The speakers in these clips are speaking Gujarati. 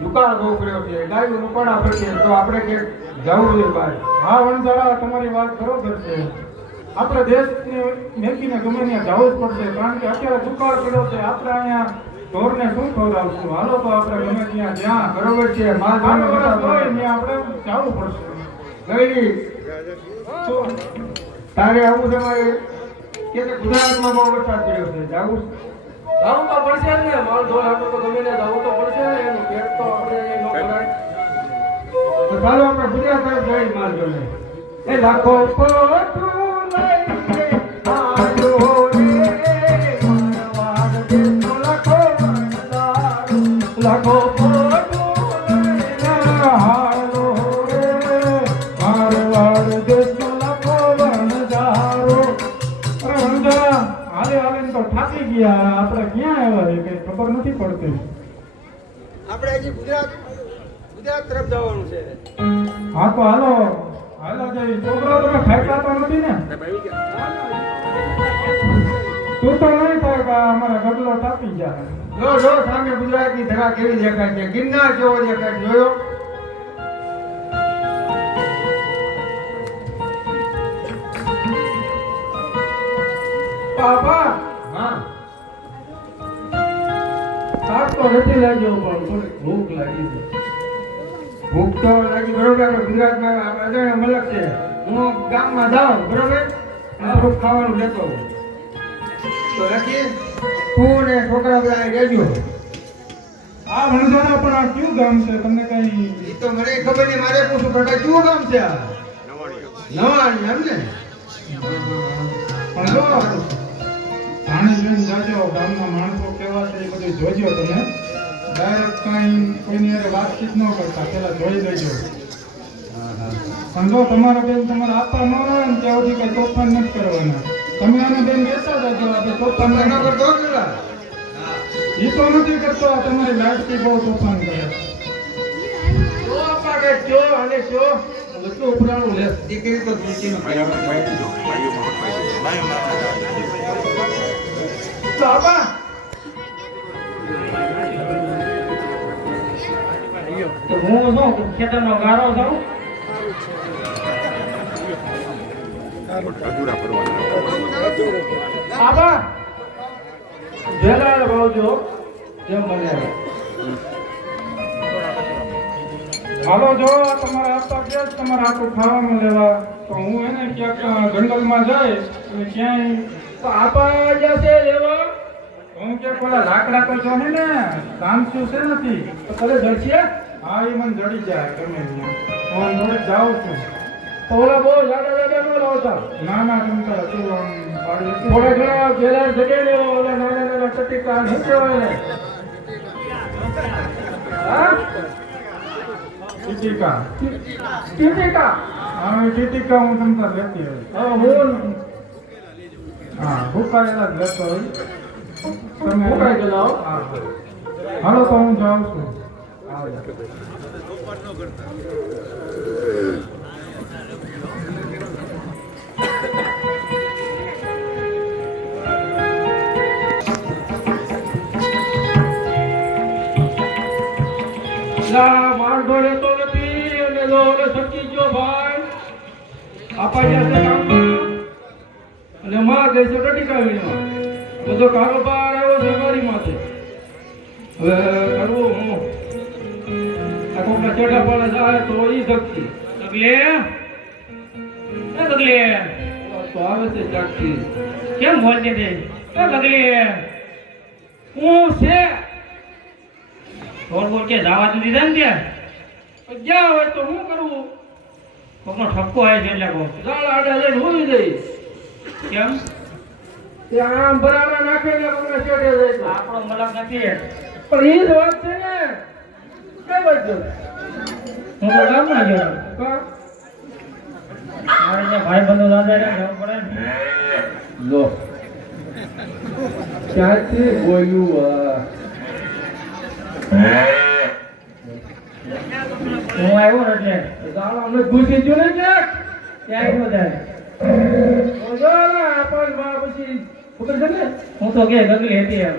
દુકાળ બહુ કર્યો છે ગાયું ઉપાડા પડશે તો આપણે કે જવું જોઈએ બહાર. હા વણઝારા તમારી વાત બરોબર છે. આપણે દેશને મેકીને ગમે ત્યાં જવું જ પડશે કારણ કે અત્યારે દુકાળ પડ્યો છે. આપણે અહીંયા ઢોરને શું ખવડાવશું? હાલો તો આપણે ગમે ત્યાં જ્યાં બરોબર છે માલ હોય ત્યાં આપણે જવું પડશે. ગઈ તારે આવું તમારે કે ગુજરાતમાં બહુ વરસાદ પડ્યો છે જવું જવું તો પડશે જ ને. માલ ઢોર આપણે તો ગમે ત્યાં જવું તો પડશે ને. એનું પેટ તો આપણે ન ભરાય. તો ચાલો આપણે ગુજરાત તરફ જઈ માલ ઢોરને. એ લાખો પોટું લઈને આજો રે મારવાડ દેશનો લાખો વણઝારો. લાખો પોટું લઈને હાલો રે મારવાડ દેશનો લાખો વણઝારો. અરે વણઝારા હાલે હાલે તો થાકી ગયા. આપણે ક્યાં આવ્યા છે કઈ ખબર નથી પડતી. આપણે હજી ગુજરાત તરફ જવાનું છે. હા તો હાલો હાલો જઈ. છોકરાઓ તમે ખાઈતા તો નથી ને? તું તો નહીં થાય કે અમારા ગડલો તાપી જાય. જો સામે ગુજરાતની ધરા કેવી દેખાય છે. ગિરનાર કેવો દેખાય છે જોયો? બાપા હા શાક તો નથી લાગ્યો પણ થોડી ભૂખ લાગી છે. ભૂખ તો લાગી બરોબર. આપણે ગુજરાતમાં અજાણ્યા મલક છે. હું ગામમાં જાઉં બરોબર થોડુંક ખાવાનું લેતો હોઉં. તો રાખીએ તું ને છોકરા બધા અહીં રહેજો. આ વણઝારા પણ આ કયું ગામ છે તમને કઈ? એ તો મને ખબર નહીં. મારે પૂછવું પડે કયું ગામ છે આ? નવાણી એમ ને? પણ જો જાણી જોઈને જાજો. ગામના માણસો કેવા છે એ બધું જોજો. તમે ડાયરેક્ટ કઈ કોઈની હારે વાતચીત ન કરતા પેલા જોઈ લેજો. સમજો તમારા બેન તમારે આપવા ન રહે ને ત્યાં સુધી કઈ તોફાન નથી કરવાના. તમે આને બેન બેસા જજો. આપણે તોફાન તમને ખબર તો કેટલા? એ તો નથી કરતો. આ તમારી લાડકી બહુ તોફાન કરે. જો આપા કે જો અને જો બધું ઉપરાણું લે. દીકરી તો દૃષ્ટિનો બાબા તો હું શું ખેતરનો ગારો જાઉં? બાબા વેલા વાવજો જેમ બને. હાલો જો તમારે આપતા ક્યાં તમારે આખું ખાવાનું લેવા તો હું એને ક્યાંક જંગલમાં જાય એટલે ક્યાંય તો આપા જશે લેવા. હું ક્યાંક પેલા લાકડા તો જો ને સામસું છે નથી તો તમે જડશે. હા એ મને જડી જાય ગમે ત્યાં. હું થોડીક જાઉં છું. તો ઓલા બહુ જાડા ન લાવતા. ના ના તમતા તું આમ પાડી હતી. થોડા ઘણા વેલા જગ્યાએ લેવા. ઓલા નાના નાના ચટીકા શું કહેવાય ને? હા ટીટીકા ટીટીકા હા ટીટીકા હું તમતા લેતી હોય હા હું હા ભૂકાયેલા જ લેતો હોય તમે ભૂકાઈ ગયેલા હો. હા હાલો તો હું જાઉં છું લા માંડો લેતો નથી અને લો રે સકી ગયો ભાઈ આપા ગયા છે કામમાં અને માં ગઈ છે ટટીકાવીમાં બધો કારોબાર આવ્યો છે મારી માથે હવે કરવું હું આ કોકના ચેડા પાડે જાય તો ઈ શક્તિ બગલે એ બગલે તો આવે છે શક્તિ કેમ બોલતી હતી એ બગલે હું છે બોલ બોલ કે જવા તો દીધા ને ત્યાં ગયા હોય તો હું કરવું કોકનો ઠપકો આવે છે એટલે કહું ઝાડ આડા લઈને હોઈ જઈશ કેમ ત્યાં આમ બરાડા નાખે ને કોકના ચેડે જાય તો. આપણો મલક નથી પણ ઈ જ વાત છે ને કઈ વાત છે હું તો ગામમાં ગયો કા? મારે જે ભાઈ બંધુ દાદા ને જવું પડે ને લો ક્યાંથી બોલ્યું હું આવ્યો ને એટલે ઝાડ અમને ઘૂસી ગયું ને ક્યાંક ત્યાં આવ્યો ત્યારે તો જો ને આપણ બા પછી ખબર છે ને હું તો કે ગગલી હતી એમ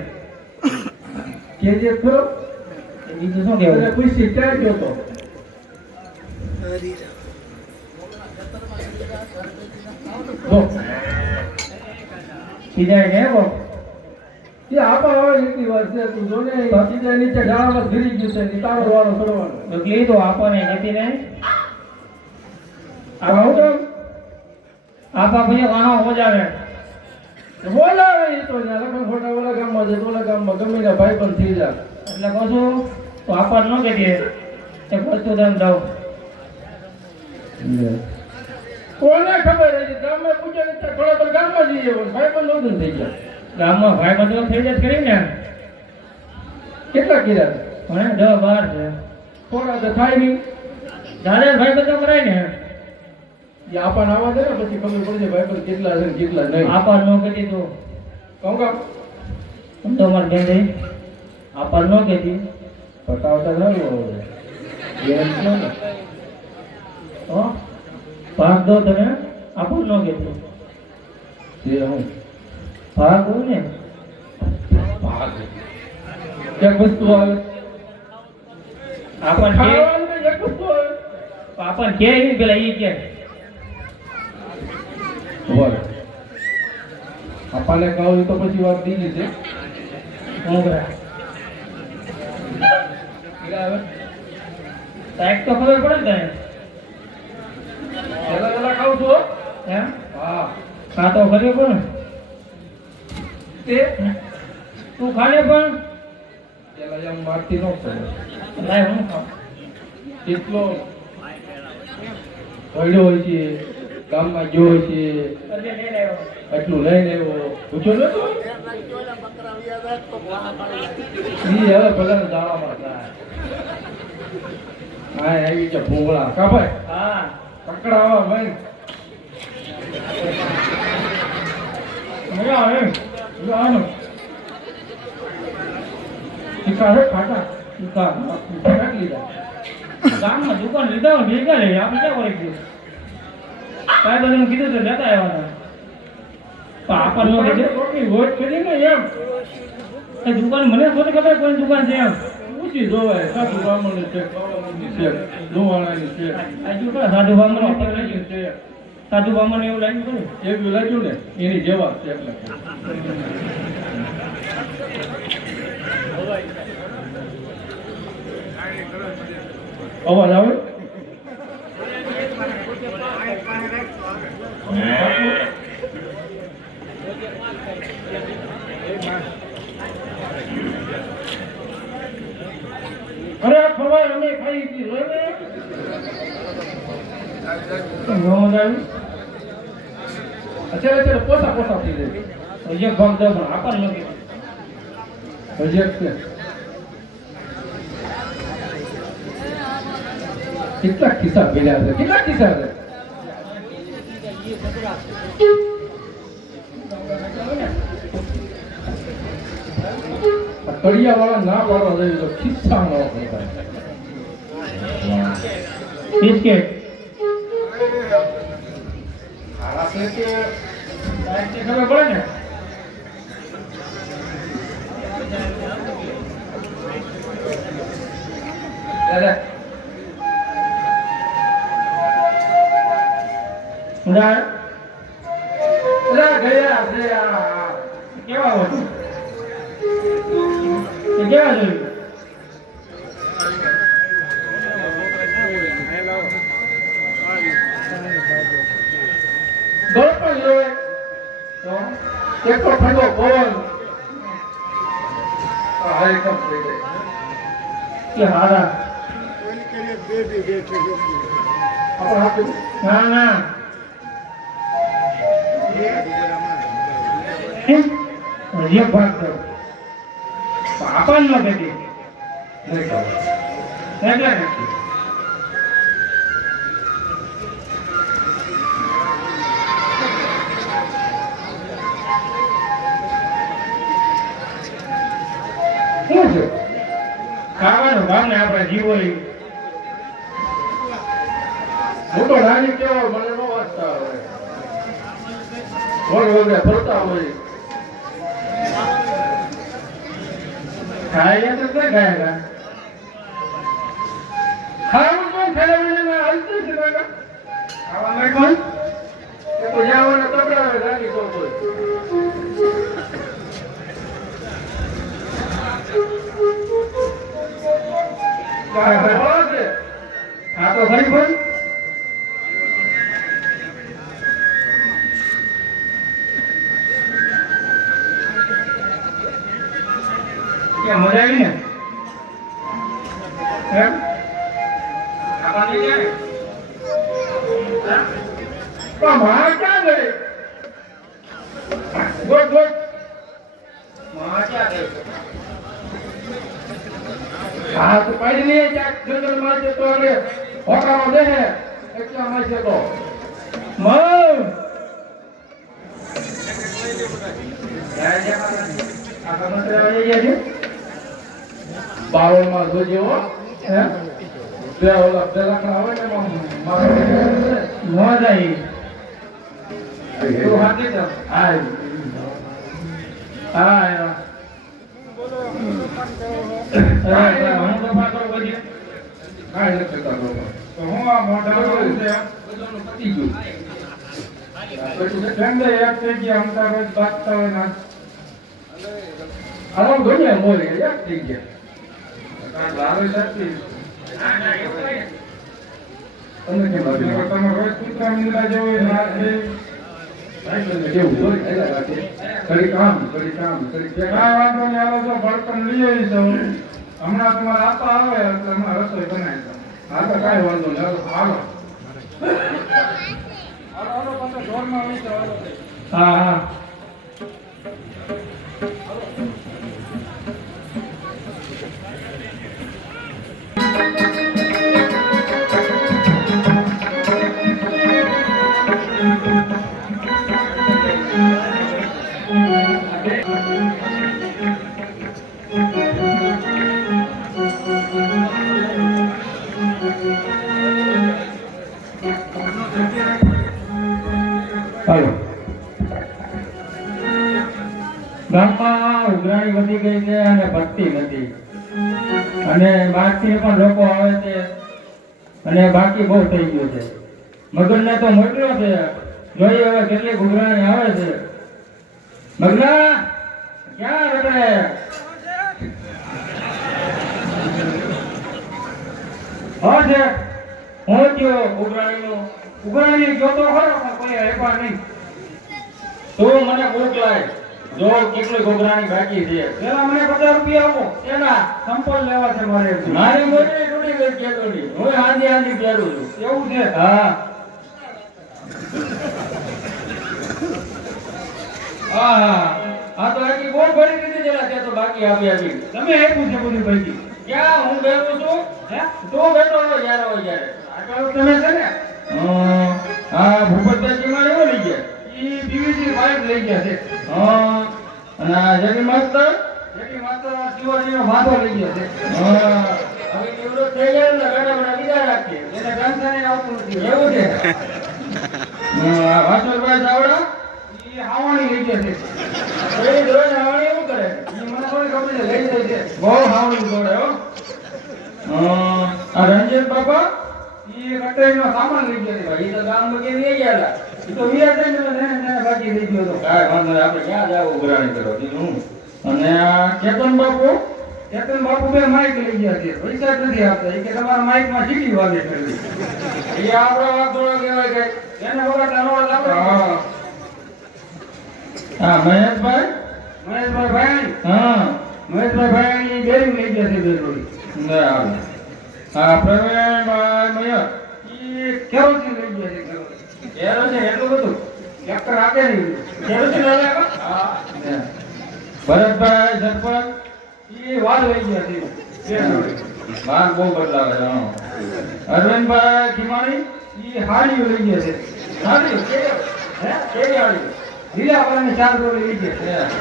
કે જે ખરો બીજું શું અને કેવું પૂછી ક્યાં ગયો તો લો સીધા ને કોક એ આપા હોય એટલી વાત છે તું જો ને સીધા નીચે ઝાડમાં ગીરી ગયું છે નીતાવર વાળો ચડવાનો ગગલી તો આપણને નથી ને આવું તો આપા ભાઈ વાહો હોજાવે બોલાવે ઈ તો ત્યાં લખન ખોટા ઓલા ગામમાં જાય ઓલા ગામમાં ગમે ના ભાઈ પણ થઈ જાય એટલે કહું છું તો આપણને ન કહેતી તે વસ્તુ તેમ દઉં કોને ખબર છે ગામમાં પૂછે ને ત્યાં થોડા પર ગામમાં જઈએ ભાઈ પણ નહોતું થઈ ગયા ગામમાં ભાઈ બધું થઈ જાય કરી ને કેટલા કિરા મને 10 12 છે થોડા તો થાય નહીં દાદા ભાઈ બધું કરાય ને એ આપણને આવવા દે ને પછી ખબર પડશે ભાઈ પણ કેટલા છે ને કેટલા નહીં આપણ ન કહેતી તો કહું કામ હું તો મારી બેન રહી આપણ ન કહેતી પટાવતા ના એમ છે ને હો ભાગ દો તમે આપણ ન કહેતી તે હું ભાગ હોય ને ક્યાંક વસ્તુ આવે આપણ કે ખાવાનું ને એક વસ્તુ આવે આપણ કે એવી પેલા ઈ કે બોલ આપણને કહું તો પછી વાત દીધી છે હું કરા કેટલા આવે સાહેબ તો ખબર પડે ને પેલા પેલા ખાવ છું હે હા ખા તો ખરી પણ તે તું ખાને પણ પેલા એમ મારતી નો પડે લાય હું ખાવ એટલો પડ્યો હોય છે ગામમાં ગયો હોય છે એટલે લઈ લેવો એટલું લઈને આવ્યો પૂછો ને તું ઈ હવે ભલે દાડામાં થાય હા આવી છે ભૂંગળા કા ભાઈ હા પકડાવા ભાઈ મજા આવે આનો ટીકા છે ખાટા ટીકા ખાટ લીધા ગામમાં દુકાન લીધા હોય ભેગા લઈ આપણે ક્યાં વળી ગયું કાંઈ બધું કીધું તો લેતા આવ્યા હતા પણ આપણને ન કીધું કોકની વોટ કરી ને એમ એ દુકાન મને ખોટી ખબર કોઈ દુકાન છે એમ પૂછી જોવાય સાધુ બ્રાહ્મણની છે બાબાની છે લુહાણાની છે આજુ કયા સાધુ બામણ પતરાની છે સાધુ બામણ એવું લાગ્યું ખરું એવું લાગ્યું ને એની જેવા છે એટલે અવાજ આવે અરે આ ખવાય અમે ખાઈ હતી લઈને અત્યારે પોસા પોસા થઈ જાય હજી ભાગ દો પણ આપણને ન કીધું હજી એક છે કેટલા ખિસ્સા ભેગા છે કેટલા ખિસ્સા છે કડિયા વાળા ના વાળા લઈ તો ખિસ્સા નો બિસ્કિટ ખબર પડે ને દાદા ઉડાડ અલા ગયા છે આ કેવા હોય એ કેવા જોયું ગળપણ જોવે તો એકલો ઠંડો પવન આ એકદમ થઈ ગઈ કે હારા આપણે હાથું ના ના હજી ભાગ કરો આપણને ન ભેગી નહીં ખબર એટલે ને શું છે ખાવાનું ભાવ ને આપણે જીવો એ હું તો નાની કેવો મને નો વાંચતા હોય વળ વગર ફરતા હોય ખાય તો કઈ ખાય ખાવાનું કોણ ખેલાવીને ના હાલતું છે કાકા ખાવામાં કોણ એ તો જાવાના કપડા નાની તો હોય કાકા છે આ તો ખરી કોણ કે મજા આવી ને એમ ખાવાની ક્યારે પણ માં ક્યાં ગઈ ગોટ ગોટ માં ક્યાં ગઈ હાથ પાડી લે ક્યાંક જંગલ માં છે તો અરે હોકામાં દે એટલા માં છે તો મમ આ મંત્ર આવી ગયા છે બાવળ માં જોજો હો. હે બે ઓલા બે લાકડા આવે ને એમાં મારો મોજ આવી તું હા હાથી તો હા હા હું તો પાછો વધી કાંઈ નથી કરતા લોકો. તો હું આ મોઢા છે બધાનું પતી ગયું. ઠંડે એક થઈ ગયા અમતા રોજ બાંધતા હોય ના આરામ ગમે મોરે એક થઈ ગયા. ભાવે શક્તિ તમને કેમ લાગે? તમે રોજ કૂતરા મીંડા જેવું ના છે સાયકલને જેવું હોય, એના માટે ઘડી કામ, ઘડી કામ, ઘડી કાંઈ કામ. વાંધો નહીં હાલો તો બળતણ લઈ આવીશું હમણાં તમારા આપા આવે એટલે હમણાં રસોઈ બનાવી દઉં હા તો કાંઈ વાંધો નહીં. હાલો. હાલો હાલો પાછા ઢોરમાં આવીશું હાલો હા હા હાલો ગામમાં ઉઘરાણી વધી ગઈ છે અને ભક્તિ નથી અને બહારથી પણ લોકો આવે છે અને બાકી બહુ થઈ ગયું છે મગનને તો મોકલ્યો છે જોઈએ હવે કેટલી ઉઘરાણી આવે છે મગના ક્યાં રગડે હા છે હું થયો ઉઘરાણી ગયો તો ખરો પણ કોઈ હેપા નહીં તું મને મોકલાય જો કેટલી ઘોઘરાની બાકી છે પેલા મને 50 રૂપિયા આપો એના સંપલ લેવા છે મારે મારી મોટી તૂટી ગઈ કેતોની હું હાજી હાજી પહેરું છું એવું છે હા હા હા તો આખી બહુ ભરી દીધી જરા તે તો બાકી આપી તમે આપ્યું છે બધું પૈકી ક્યાં હું બેઠો છું? હે? તું બેઠો હોય જ્યારે હોય ત્યારે. આટલું તમે છે ને હા, ભૂપતભાઈ ચીમાડ એવો લઈ ગયા. ઈ પીવીસી પાઇપ લઈ ગયા છે. અને આ જગી માસ્તર? જેની માત્ર શિવાજીનો માથો લઈ ગયા છે. હવે નિવૃત્ત થઈ જાય ને ઘણા બધા બીજા રાખીએ. એને ટેન્શન આવતું નથી. એવું છે. વાસુભાઈ ચાવડા? ઈ હાવણી લઈ ગયા છે. એ દરરોજ આવડી એવું કરે. ઈ મને થોડી ખબર છે, લઈ જાય છે. બહુ હાવડી દોડે હો. આ રંજન બાપા? ઈ કટરીનો સામાન લઈ ગયા છે. એ તો ગામમાં કેવી લઈ ગયા? ઈ તો વીરા થઈને એને બાકી થઈ ગયો હતો. કાંઈ વાંધો નહીં, આપણે ક્યાં જાવ ઉઘરાણી કરો બીજું. અને આ કેતન બાપુ? કેતન બાપુ બે માઇક લઈ ગયા છે. પૈસા જ નથી આપતા. ઈ કે તમારા માઇકમાં સીટી વાગે છે. એ આપણો વાંક થોડો કહેવાય કે એને વગાડતા નો આપણે. હા, મહેશભાઈ? મહેશભાઈ ભાયાણી. હા, મહેશભાઈ ભાયાણી બેરિંગ લઈ ગયા છે બે જોડી. બરાબર. હા, પ્રવીણભાઈ મયર? ઈ કેરોસીન લઈ ગયા છે. કેરોસીન. કેરોસીન એટલું બધું? ચક્કર આપે નહીં. કેરોસીન લઈ આવ્યા? હા. ભરતભાઈ સરપંચ? ઈ વાલ લઈ ગયા છે. બે જોડી. માર્ગ બહુ બદલાવે છે. હા. અરવિંદભાઈ ખીમાણી? ઈ હાડીઓ લઈ ગયા છે. હાડી? હે? કેવી હાડી? લીલા કલરની 4 જોડી લઈ ગયા છે.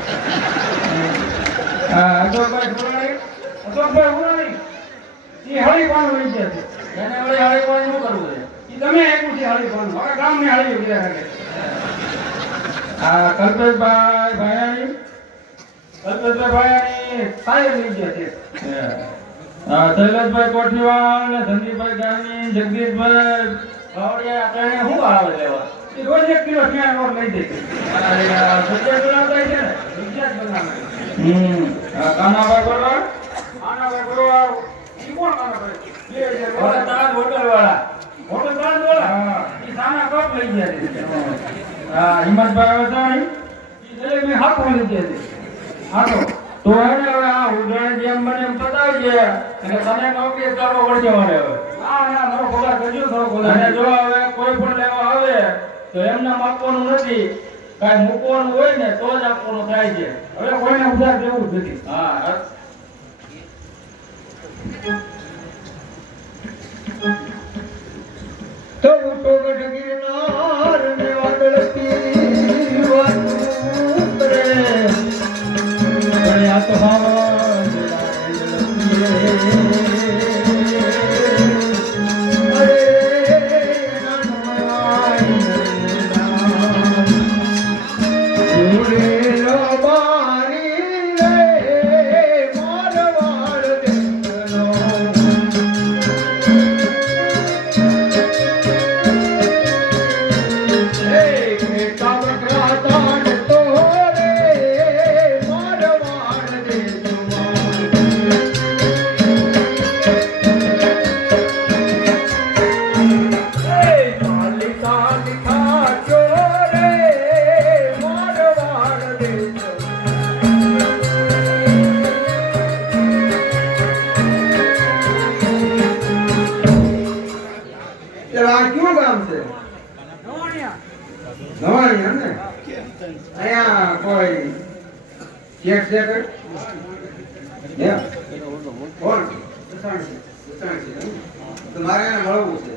હા, અશોકભાઈ ફુલાણી? અશોકભાઈ ઉનાણી. ઈ હાડી પાનું લઈ ગયા છે. એને વળી હાડી કોઈ શું કરવું છે? ઈ તમે આપ્યું છે હાડી પાનું. મારા ગામની હાડીઓ ગયા રાખે. આ કલ્પેશભાઈ ભાયાણી? કલ્પેશભાઈ ભાયાણી ટાયર લઈ ગયા છે. શૈલેષભાઈ કોઠીવાલ ને ધનજીભાઈ ગામી, જગદીશભાઈ બાવળિયા ત્રણે શું આવે લેવા? ઈ રોજ 1 કિલો ત્યાં નોટ લઈ દે છે. સત્ય ગુલાબભાઈ છે ને? વિદ્યાર્થ બનાવે. કાનાભાઈ બરોબર? આનાભાઈ બરોબર. ઈ કોણ આનાભાઈ? બે હજાર હવે તારા હોટલ વાળા. હોટલ બાર બોલા. હા. ઈ સાના કપ લઈ ગયા છે. હિંમતભાઈ વસાણી? ઈ જલેબી હાથો લઈ ગયા છે. હાથો. તો એને હવે આ ઉઘરાણી જેમ બને એમ પતાવજે અને તને નોકરી કરવો પડશે મારે હવે. ના મારો પગાર કરજો થોડો પગાર. અને જો હવે કોઈ પણ લેવા આવે તો એમને આપવાનું નથી, કાંઈ મૂકવાનું હોય ને તો જ આપવાનું થાય છે. હવે કોઈને ઉધાર દેવું જ નથી. હા. તો ઉઠો ગઢ ગિરનાર ને વાદળતી વાતુરે ભણ્યા તો ચેક ચેક એમ કોણ તો મારે એને મળવું છે.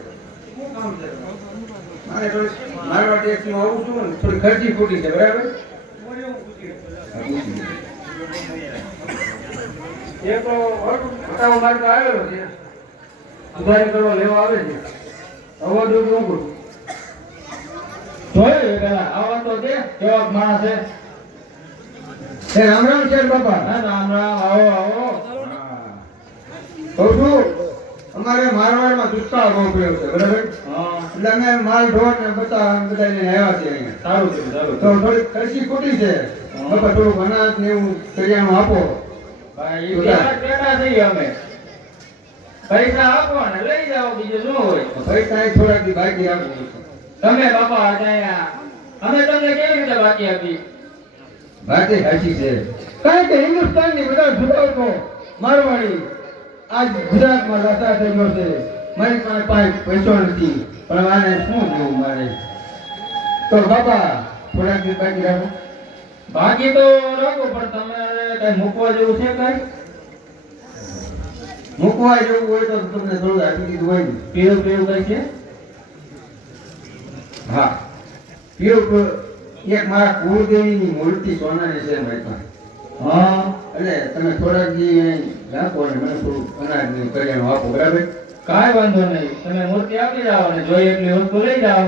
શું કામ છે? મારે થોડી મારવા ટેક્સમાં આવું છું ને થોડી ખર્ચી ખોટી છે બરાબર. એ તો હટાવો માર્ગ આવેલો છે. ઉધારી કરવા લેવા આવે છે. અવાજ શું કરું? જોયું પેલા આવા તો દે કેવો માણસ છે. રામ રામ શેર બાપા. હા, રામ રામ. આવો આવો. કહું છું અમારે મારવાડમાં દુષ્કાળ બહુ પડ્યો છે બરાબર. હા, એટલે અમે માલ ઢોર ને બધા લઈને આવ્યા છીએ અહીંયા. સારું છે સારું તો થોડી ખર્ચી ખોટી છે બાપા. થોડુંક અનાજ ને એવું કરિયાણું આપો. ભાઈ કેટા થઈ અમે પૈસા આપો ને લઈ જાઓ, બીજું શું હોય. પૈસા એ થોડાક દી બાકી આપવું છે. તમે બાપા અહીંયા અમે તમને કેવી રીતે બાકી આપી? બાકી સાચી છે. કારણ કે હિન્દુસ્તાનની બધા જુદાવતો મારવાડી આજ ગુજરાતમાં લાચાર થઈ ગયો છે. મારી પાસે પૈસો નથી પણ આને શું જોવું મારે. તો બાપા થોડાક દી બાકી રાખો. બાકી તો રાખો પણ તમે કઈ મૂકવા જેવું છે કઈ? મૂકવા જેવું હોય તો તમને થોડું આપી દીધું હોય ને. પીવું પીવું કઈ છે હા પીવું એક મારા કુળદેવીની મૂર્તિ સોનાની છે મારી પાસે. હા એટલે તમે થોડાક દી રાખો ને મને થોડું અનાજનું કરિયાણું આપો બરાબર. કાંઈ વાંધો નહીં, તમે મૂર્તિ આપી જાઓ અને જોઈએ એટલી વસ્તુ લઈ જાઓ.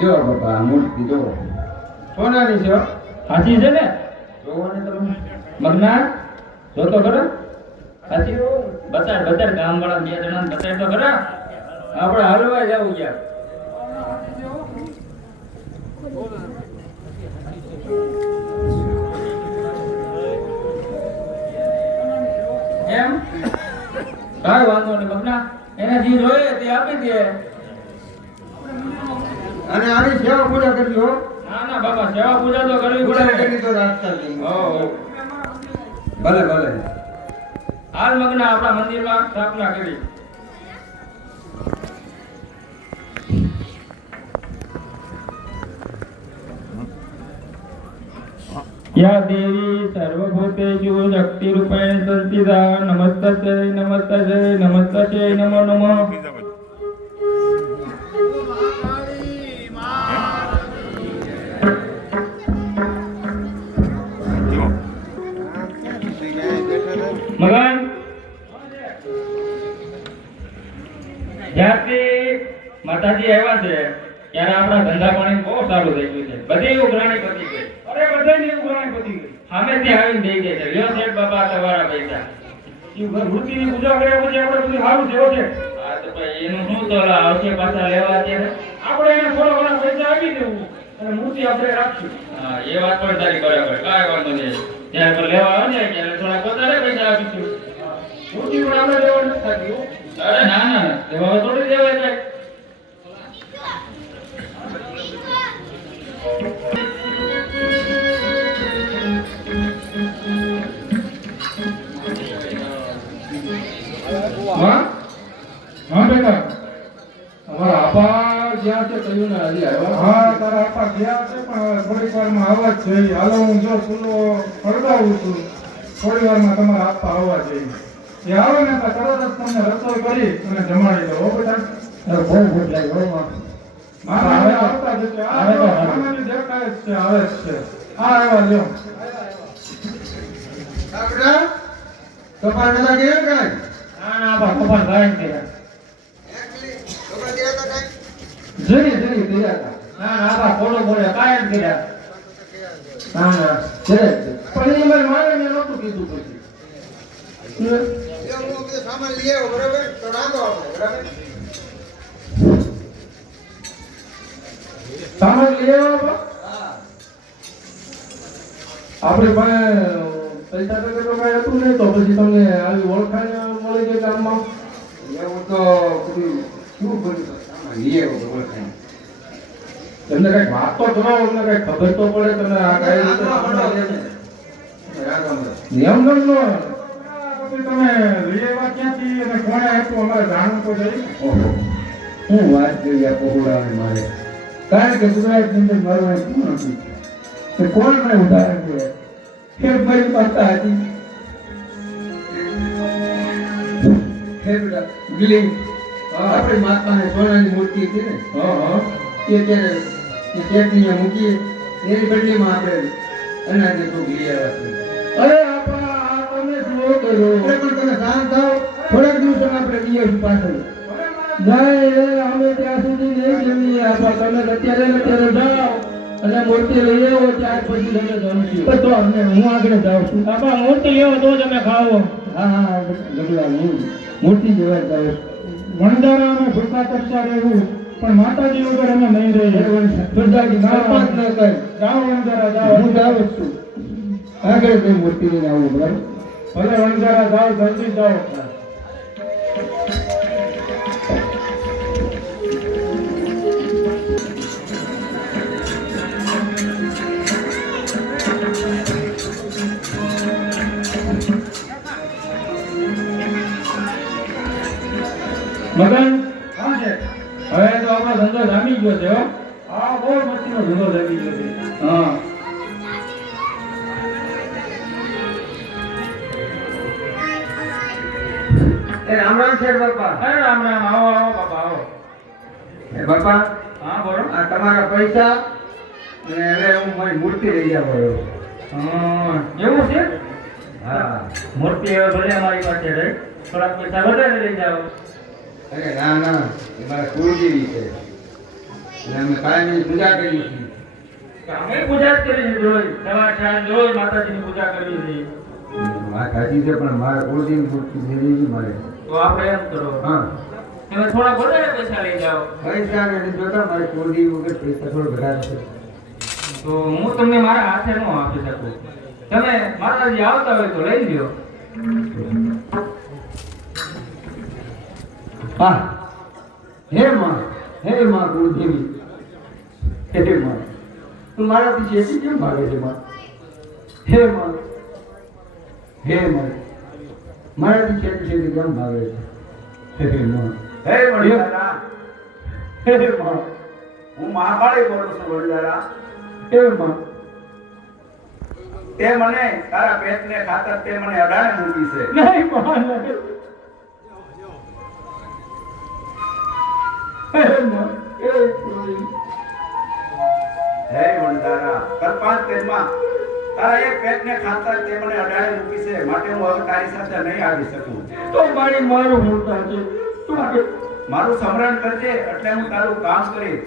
જો બાપા આ મૂર્તિ જો સોનાની છે હો. સાચી છે ને જોવો ને તમે. મગના જોતો ખરો સાચી બતાડ બતાડ ગામ વાળા બે જણા બતાડ તો ખરા આપણે હાલવા જવું યાર. એમ કાંઈ વાંધો નહીં મગના, એને જે જોઈએ તે આપી દે. અને આની સેવા પૂજા કરવી હો. ના ના બાબા, સેવા પૂજા તો કરવી પૂજા પડે. કરી તો રાખતા નહીં. હો ભલે ભલે. હાલ મગના આપણા મંદિરમાં સ્થાપના કરી. या देवी सर्वभूतेषु शक्तिरूपेण संस्थिता नमस्तस्यै नमस्तस्यै नमस्तस्यै नमो नमः. મગન જ્યારથી માતાજી આવ્યા છે ત્યારે આપણા ધંધા પાણી બહુ સારું થઈ ગયું છે. બધી ઉઘરાણી પતી ગઈ. અરે બધાની ઉઘરાણી પતી ગઈ. સામે ત્યાં આવીને દઈ દે છે. લ્યો શેઠ બાપા તમારા પૈસા. મૂર્તિની પૂજા કર્યા પછી આપણે બધું સારું છે હો છે. હા તો ભાઈ એનું શું તો ઓલા આવશે પાછા લેવા અત્યારે. આપણે એને થોડા ઘણા પૈસા આપી દેવું અને મૂર્તિ આપણે રાખશું. હા એ વાત પણ તારી બરાબર, કાંઈ વાંધો નહીં. જ્યારે પર લેવા આવે ને ત્યારે થોડા વધારે પૈસા આપીશું. મૂર્તિ પણ આપણે લેવા નથી થતી હો. અરે ના ના લેવા થોડી દેવાય જાય. હા હા બેટા, અમારા આપા જ્યાં છે કહ્યું ને હજી આવ્યા. હા તારા આપા ગયા છે પણ થોડીક વારમાં આવવા જ જોઈએ. હાલો હું જો ચૂલો સળગાવું છું, થોડી વારમાં તમારા આપા આવવા જોઈએ. એ આવે ને તો તરત જ તમને રસોઈ કરી અને જમાડી દો હો બેટા. બહુ ભૂખ લાગી હો માં. હા હવે આવતા જ છે. આ જો સામાન્ય દેખાય જ છે, આવે જ છે. આ આવ્યા લ્યો. આપડા કપાળ નતા ગયા કાંઈ? ના ના બા કપાળ ગાયન કર્યા. કપાળ ગયા તા કાંઈ? જરી જરી ગયા હતા. ના ના બા થોડો બોલ્યા ગાયન કર્યા. ના ના જરી પણ એ મારી માને મેં નહોતું કીધું પછી. લ્યો, હું બધો સામાન લઈ આવ્યો બરાબર તો રાંધો આપણે બરાબર. સામાન લઈ આવ્યા હા આપણે પાસે પૈસા તો કઈ હતું નહીં તો પછી તમને આવી ઓળખાણ મળી ગઈ ગામમાં. એવું તો બધું શું બધું સામાન લઈ આવ્યો તો ઓળખાણ. તમને કઈક વાત તો કરો, અમને કઈ ખબર તો પડે તમે આ કઈ રીતે રાંધવા સામાન માંડો ને. રાંધવા માંડો. નિયમ ન પછી તમે લઈ આવ્યા ક્યાંથી અને કોણે આપ્યું અમારે જાણવું તો જોઈએ. ઓહો હું વાત કરી આ પહોળાને મારે. કારણ કે ગુજરાતની અંદર મારું અહીં કોણ હતું તે કોણ મને ઉદાહરણ છે કે મારી માતા હતી હે બેટા ગિલી આપણી માતાને સોનાની મૂર્તિ હતી ને એ ત્યારે એ શેઠની મૂકીએ એની બદલીમાં આપણે અનાજને થોડુંક લઈ આવ્યા છીએ. અરે આપણા આ તમે શું કરો? અરે પણ તમે શાંત થાઓ, થોડાક દિવસો આપણે લઈ આવીશું પાછળ. નહીં અમે ત્યાં સુધી નહીં જમીએ. આપણા તમે અત્યારે ને અત્યારે જાઓ અને મૂર્તિ લઈ આવો, ત્યાર પછી તમે જમશું. તો અમને હું આગળ જાઉં છું. આપણા મૂર્તિ લેવો તો તમે ખાવો. હા હા ગગલા હું મૂર્તિ જોવા જાઉં છું. વણજારા અમે ભૂખા તરસ્યા રહેવું પણ માતાજી વગર અમે નહીં રહીએ. સરદારજી મારા ન કર. જાઓ વણજારા જાઓ. હું જાઉં જ છું. આગળ કઈ મૂર્તિ લઈને આવું બરાબર. ભલે વણજારા જાઓ, જલ્દી જાઓ. મગન હા છે. હવે તો આપણો ધંધો જામી ગયો છે હો. હા બહુ મસ્તીનો ધંધો લાગી ગયો છે. હા શેઠ બાપા. અરે રામ રામ, આવો આવો બાપા આવો. એ બાપા, હા બોલો. આ તમારા પૈસા અને હવે હું મારી મૂર્તિ લઈ જવા રહ્યો. એવું છે? હા. મૂર્તિ હવે ભલે અમારી પાસે રહે, થોડાક પૈસા વધારે લઈ જાઓ. અરે ના ના, એ મારા કુળદેવી છે અને અમે કાયમી પૂજા કરીએ છીએ. અમે પૂજા જ કરી છે રોજ, સવાર સાંજ રોજ માતાજીની પૂજા કરવી છે. વાત સાચી છે પણ મારા કુળદેવી મૂર્તિ લેવી મારે. તો આપણે એમ કરો, હા, તમે થોડા વધારે પૈસા લઈ જાઓ. પૈસા નથી જોતા, મારી કુળદેવી વગર પૈસા થોડો વધારે છે. તો હું તમને મારા હાથે ન આપી શકું. તમે માતાજી આવતા હોય તો લઈ લ્યો. હા, હે માં કુળદેવી, હે માં, તું મારાથી શેઠી કેમ ભાગે છે માં? હે માં, મારાથી શેઠી કેમ ભાગે છે? હે માં, હે વડલારા, હે માં, હું મહાકાળી બોલું છું વડલારા. હે માં, તે મને તારા પેટને ખાતર તે મને અડાણે મૂકી છે. નહીં માં, નહીં. હે માં, હે કુળદેવી. હે વડલારા, કલ્પાંત તેમાં તારા એક પેટને ખાતર તે મને અડાણે મૂકી છે, માટે હું હવે તારી સાથે નહીં આવી શકું. તો મારી મારું મૂળતા છે. તું કે મારું સ્મરણ કરજે એટલે હું તારું કામ કરીશ.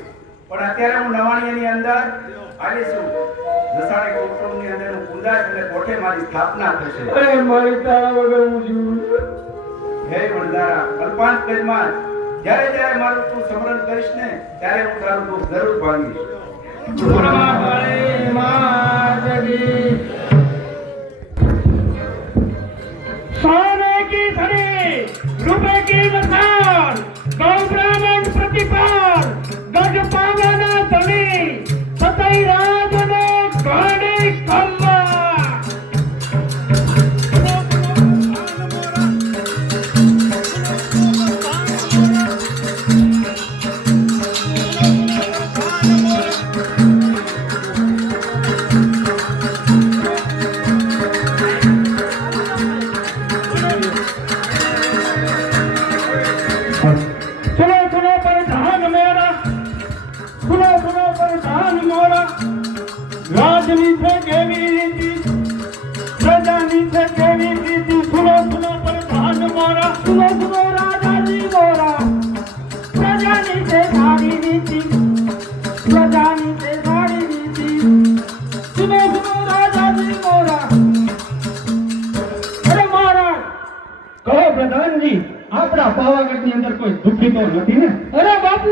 પણ અત્યારે હું નવાણીની અંદર આવી છું. જસાણી કુટુંબની અંદર હું કુંદાશ એટલે કોઠે મારી સ્થાપના થશે. અરે મારી તારા વગર હું જીવું. હે વડલારા, કલ્પાંત તેમાં જ્યારે જ્યારે મારું તું સ્મરણ કરીશ ને ત્યારે હું તારું દુઃખ જરૂર ભાંગીશ. મહાકાળી માતાજી. सोने की धनी, रुपए की मसान, गौ ब्राह्मण प्रतिपाल, गज पावना धनी, सतई राजनो घड़ी कम्मा. सुनो सुनो परिधान मेरा, सुनो सुनो परिधान मोरा, राजनी से केवी रीति, प्रजानी से केवी रीति, सुनो सुनो परिधान मोरा, सुनो सुनो राजा जी मोरा, प्रजानी से सारी रीति, प्रजानी से सारी रीति, सुनो सुनो राजा जी मोरा. अरे महाराज, કહો પ્રધાનજી, આપણા પાવાગઢની અંદર કોઈ દુઃખી તો નથી ને? અરે બાપુ,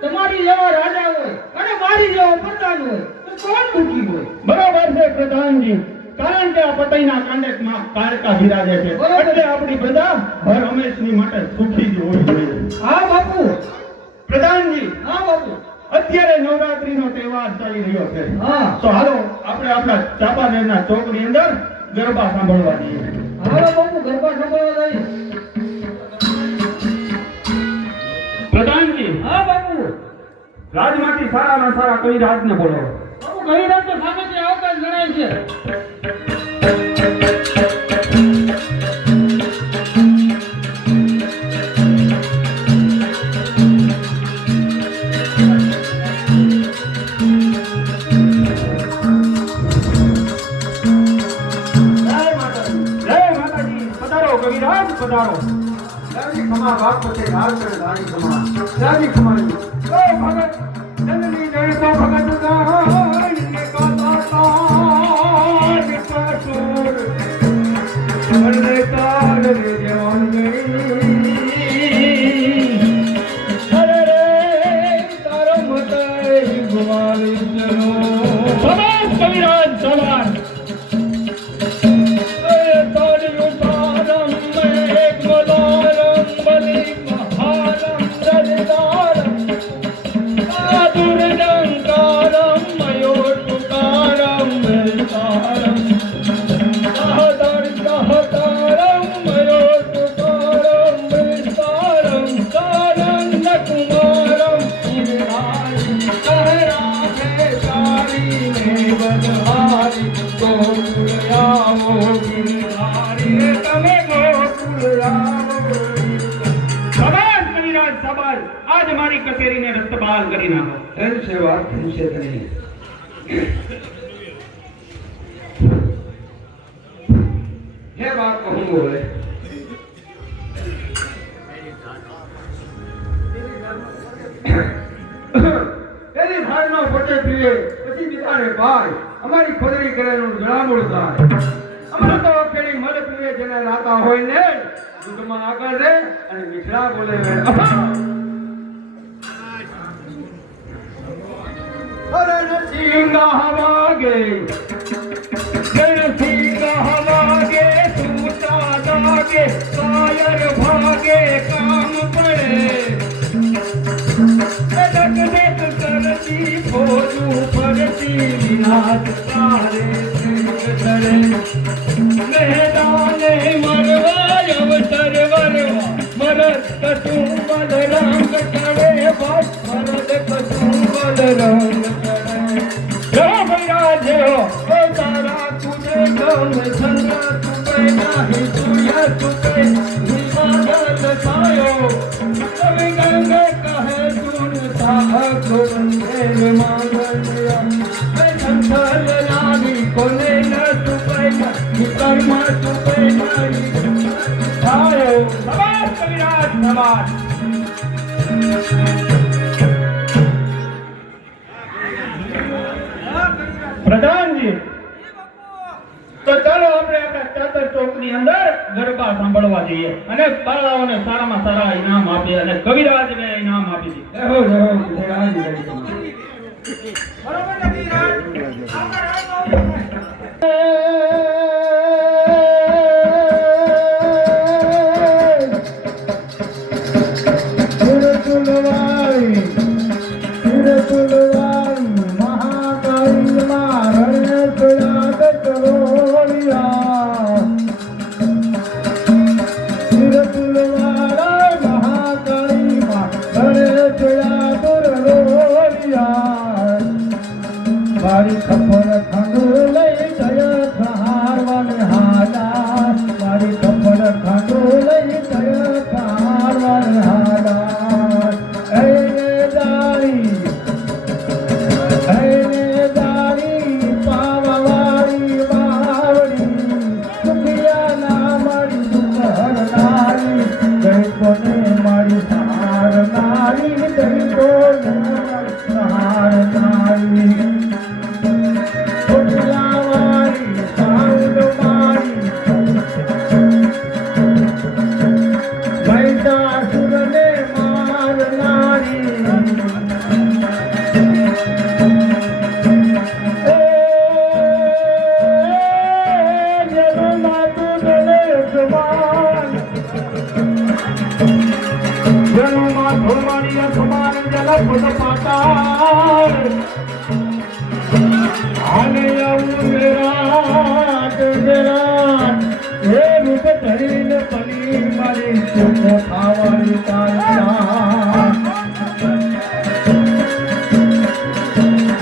તમારી જેવા રાજા હોય અને મારી જેવો પ્રધાન હોય તો કોણ દુઃખી હોય? બરાબર છે પ્રધાનજી, કારણ કે આ પતઈના કાંડેકમાં કાળકા બિરાજે છે, બરાબર. એટલે આપણી પ્રજા હર હંમેશની માટે સુખી જ હોવી જોઈએ. હા બાપુ, પ્રધાનજી, હા બાપુ, અત્યારે નવરાત્રીનો તહેવાર ચાલી રહ્યો છે, હા. તો હાલો આપણે આપણા ચાપાનેરના ચોકની અંદર ગરબા સાંભળવા જઈએ. હાલો બાપુ, ગરબા સંભાળવા જઈએ. પ્રધાનજી, હા બાપુ, રાજમાંથી સારામાં સારા કવિરાજને બોલો. બાપુ ગરીરાજ તો સામેથી આવતા જ જણાય છે. જય માતાજી, પધારો કવિરાજ, પધારો. રાજી ખમા બાપ પછી હાલ કરે રાજી ખમા. રાજી ખમાની. ઓ ભગત, જનની જય તો ભગત ગાય ને કાતા નિકાસુર, મને કાલ રે જવાન ગઈ. અરે રે તારો મતય ગુમાવી ચલો. સવાસ કવિરાજ, સવાસ. તમે ગોકુળ આવો. આજ મારી કચેરીને રસ્તબાલ કરી નાખો. ધનશે વાત ધનશે ધની. હે વાત કહું બોલે એની ભાઈનો પોતે પીએ પછી બીજાને ભાઈ અમારી ખોદરી કરેલું જળામૂળ થાય. અમારે તો કેડી મર પીએ જેને રાતા હોય ને દૂધમાં આગળ રે અને મીઠડા બોલે રે. અરે નરસિંહ વાગે નરસિંહ વાગે સૂતા લાગે કાયર ભાગે કામ પડે ધક કરતી ફોજું પડતી વિનાશ તારે ચડે મેદાને મરવા અવસર વરવા મરદ કશું બલરામ ચડે બસ મરદ કશું બલરામ ચડે રાજે હો તારા તુજે ગમ સંગા તુપે નાહી તુયા તુપે વિવાદત સાયો કવિ ગંગે કહે તુન સાહક વંદે માંગલ્યા હે સંતલ લાગી કોને ન તુપે કર્મ તુપે નાહી સાયો. સવાસ કવિરાજ સવાસ. પ્રધાનજી, તો ચાલો આપણે આપણા ચાદર ચોકની અંદર ગરબા સાંભળવા જઈએ અને પારણાઓને સારામાં સારા ઇનામ આપીએ અને કવિરાજને ઇનામ આપી દઈએ. એહો જહો ગુજરાત રહી તમારી. બરોબર નથી રાજ મારી ખબર ખંડો લઈ ગયા સહારવાને હાડા મારી ખબર ખંડો લઈ ગયા સહારવાને હાડા એ દારી પાવાવાળી બાવડી સુખિયા ના મારી સુખહરનારી ગઈ કોને મારી સહારનારી ગઈ કોને સહારનારી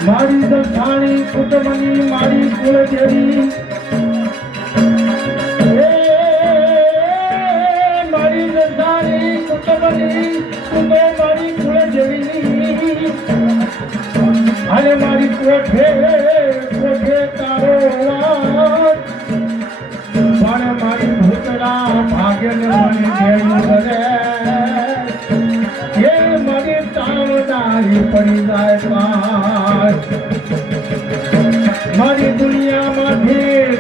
મારી દશાણી કુટુંબની મારી કુળદેવી મારી દશાણી કુટુંબની મારી કુળદેવી અને મારી કોઠે કોઠે તારો પણ મારી ભૂતરા ભાગ્યને મને દેવું કરે એ મને તાવનારી પડી જાય પાર મારી દુનિયામાંથી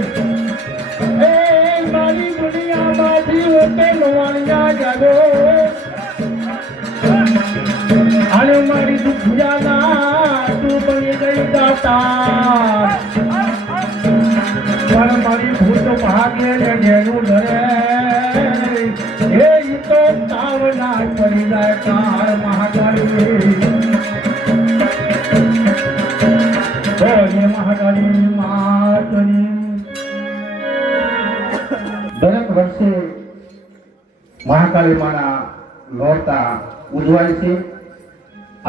મારી દુનિયામાંથી ઓતે નવાણિયા જાગો અને મારી દુખિયાના તું બની ગઈ દાતા પણ મારી ભૂત ભાગ્ય ને જેનું ધરે એ તો તાવના પડી જાય કાર મહાકાળી બોલે મહાકાળી માતની. દરેક વર્ષે મહાકાળી માના નોરતા ઉજવાય છે.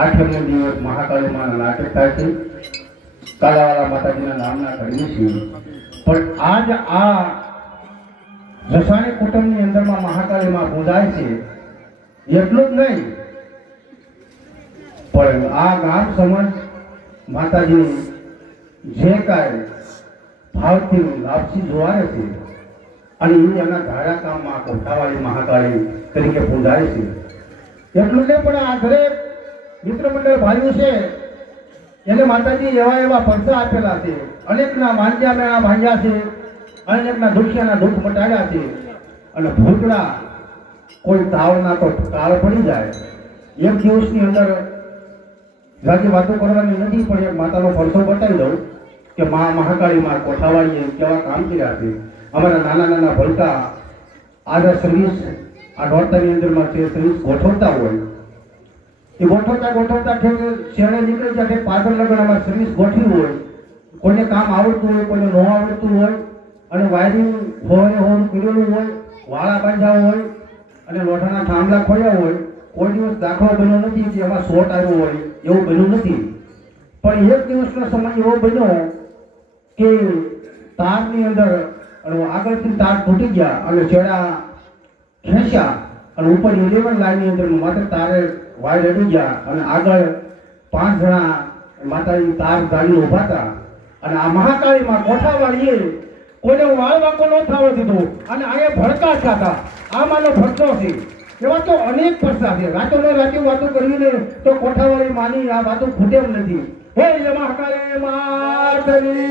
8મી દિવસ મહાકાળી માના નાટક થાય છે. કાલાવાલા માતાજીના નામના કરીએ છીએ. પણ આજ આ જસાણી કુટુંબની અંદરમાં મહાકાળી માં પૂજાય છે. એટલું જ નહીં, પણ આ ગામ સમાજ માતાજી જે કાંઈ ભાવથી લાપસી જોવાય છે અને એ એના ધારા કામમાં કોઠાવાળી મહાકાળી તરીકે પૂજાય છે. એટલું નહીં પણ આ દરેક મિત્ર મંડળ ભાઈઓ છે એને માતાજી એવા એવા પરસા આપેલા છે, અનેકના માંજ્યા મેળા ભાંગ્યા છે, અનેકના દુખિયાના દુઃખ મટાડ્યા છે. અને ભૂતડા કોઈ તાવના તો કાળ પડી જાય. એક દિવસની અંદર જાજી વાતો કરવાની નથી, પણ એક માતાનો પરસો બતાવી દઉં કે મહાકાળી માં કોઠાવાળીએ કેવા કામ કર્યા છે. અમારા નાના નાના ભલકા આજે સર્વિસ આ નોરતાની અંદરમાં છે સર્વિસ ગોઠવતા હોય, એ ગોઠવતા શેણે નીકળી જાય પાછળ લગન અમારે સર્વિસ ગોઠવી હોય, કોઈને કામ આવડતું હોય, કોઈને ન આવડતું હોય, અને વાયરિંગ હોવાનું કરેલું હોય, વાળા બાંધ્યા હોય અને લોઢાના થાંભલા ખોયા હોય. કોઈ દિવસ દાખલો બન્યો નથી કે એમાં શોર્ટ આવ્યો હોય, એવું બન્યું નથી. પણ એક દિવસનો સમય એવો બન્યો કે તારની અંદર આગળથી તાર તૂટી ગયા અને છેડા ખેંચ્યા અને ઉપર 11 લાઈનની અંદર માત્ર તારે વાયર અડી ગયા અને આગળ 5 જણા માતાજી તાર ગાડી ઉભા હતા. અને આ મહાકાળીમાં કોઠાવાળીએ કોઈને વાળ વાંકો ન થવા દીધો અને અહીંયા ભડકા થતા. આ માનો ભડકો છે. એવા તો અનેક પરસા છે. રાતો ને રાતે વાતો કરીને તો કોઠાવાળી માની આ વાતો ખૂટે એમ નથી. હે મહાકાળી માતની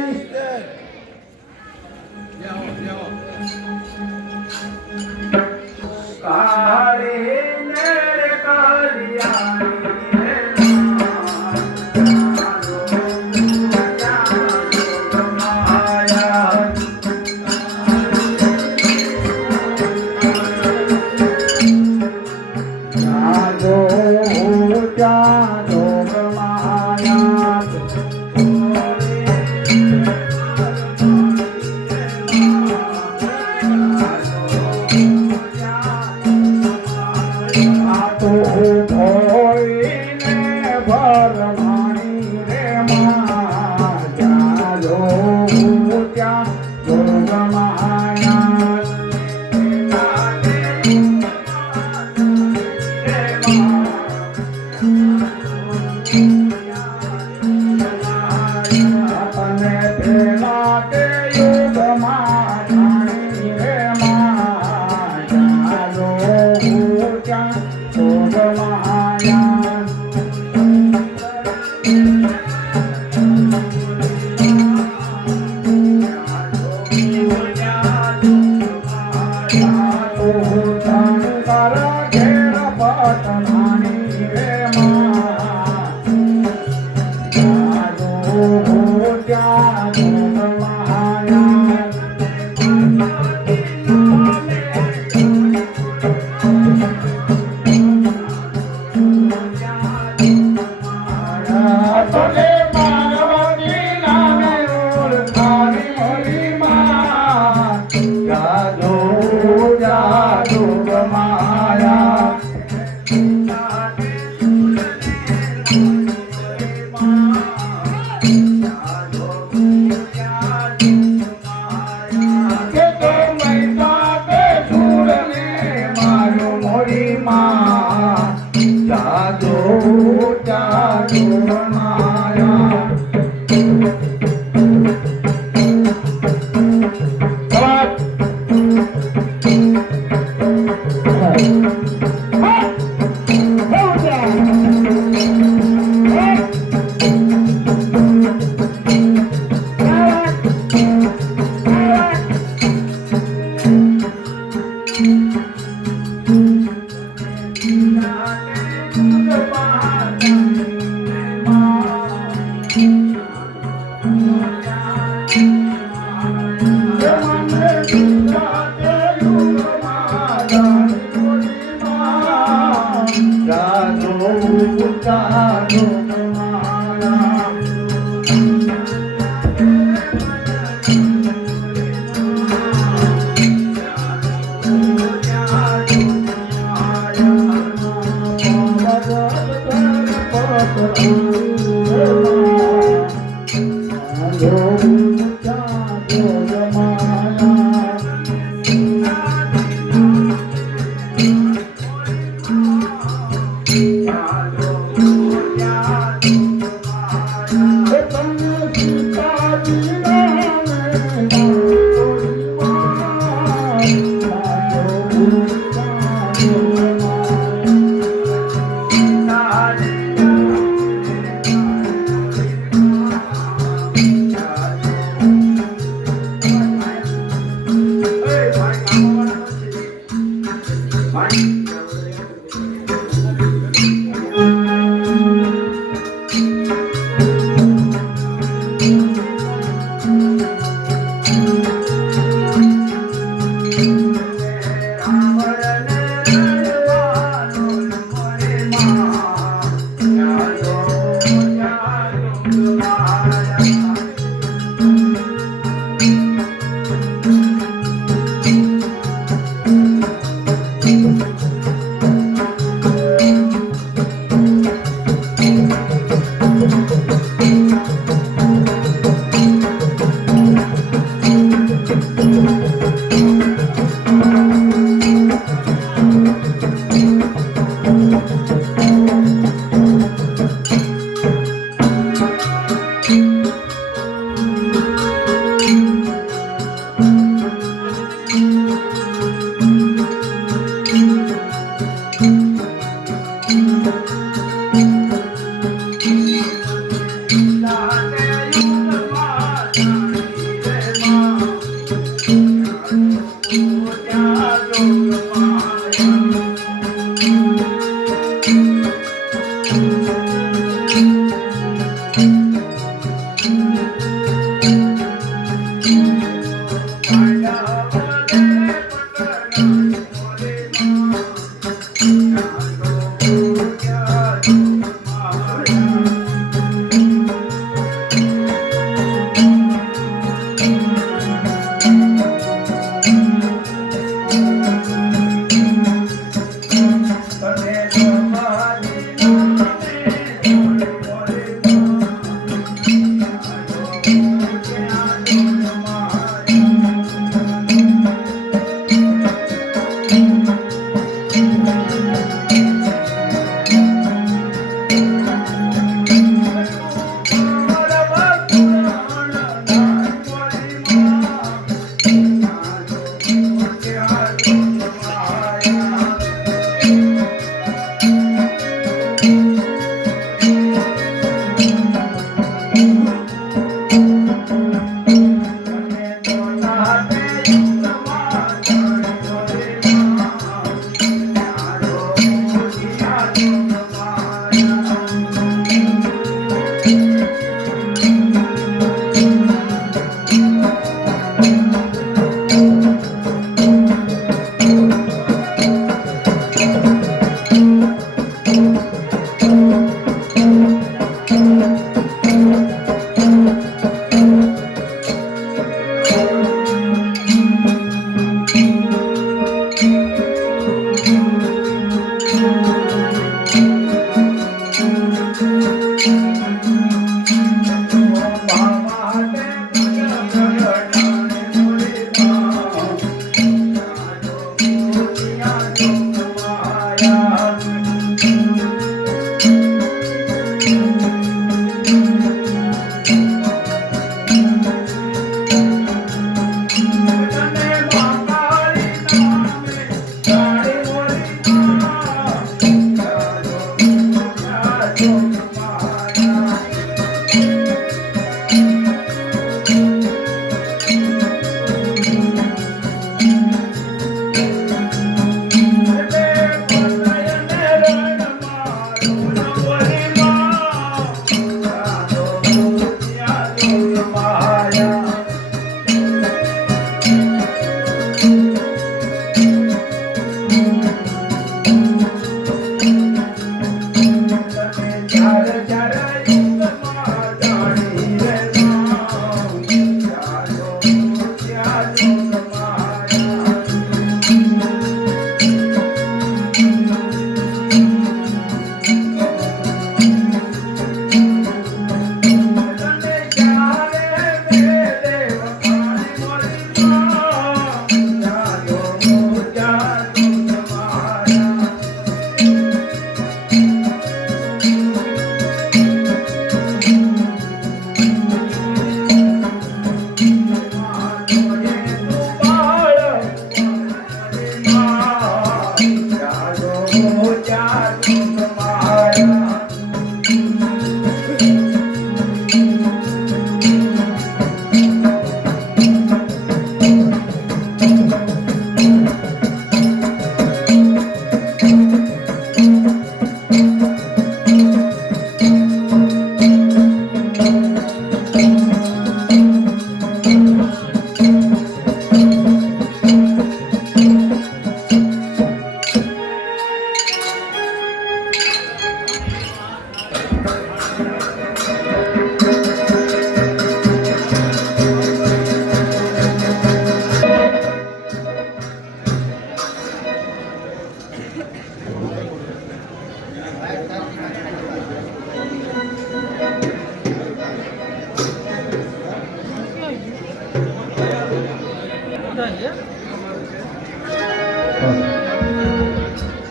કાળી મેરે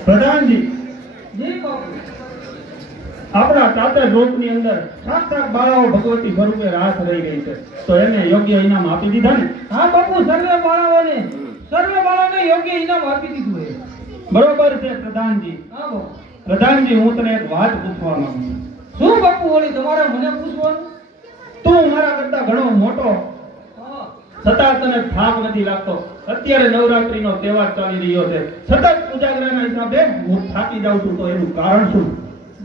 પ્રધાનજી, જી બાપુ. આપણા તાતર રોગની અંદર સાક્ષાત બાળાઓ ભગવતી સ્વરૂપે રાસ રહી ગઈ છે, તો એને યોગ્ય ઇનામ આપી દીધા ને? હા બાપુ, સર્વે બાળાઓને યોગ્ય ઇનામ આપી દીધું છે. બરોબર છે પ્રધાનજી. હા બાપુ. પ્રધાનજી, હું તને એક વાત પૂછવા માંગુ છું. શું બાપુ ઓલી તમારે મને પૂછવાનું? તું મારા કરતા ઘણો મોટો, હા. છતાં તને થાક નથી લાગતો. અત્યારે નવરાત્રીનો તહેવાર ચાલી રહ્યો છે, સતત ઉજાગરાના હિસાબે હું થાકી જાઉં છું, તો એનું કારણ શું?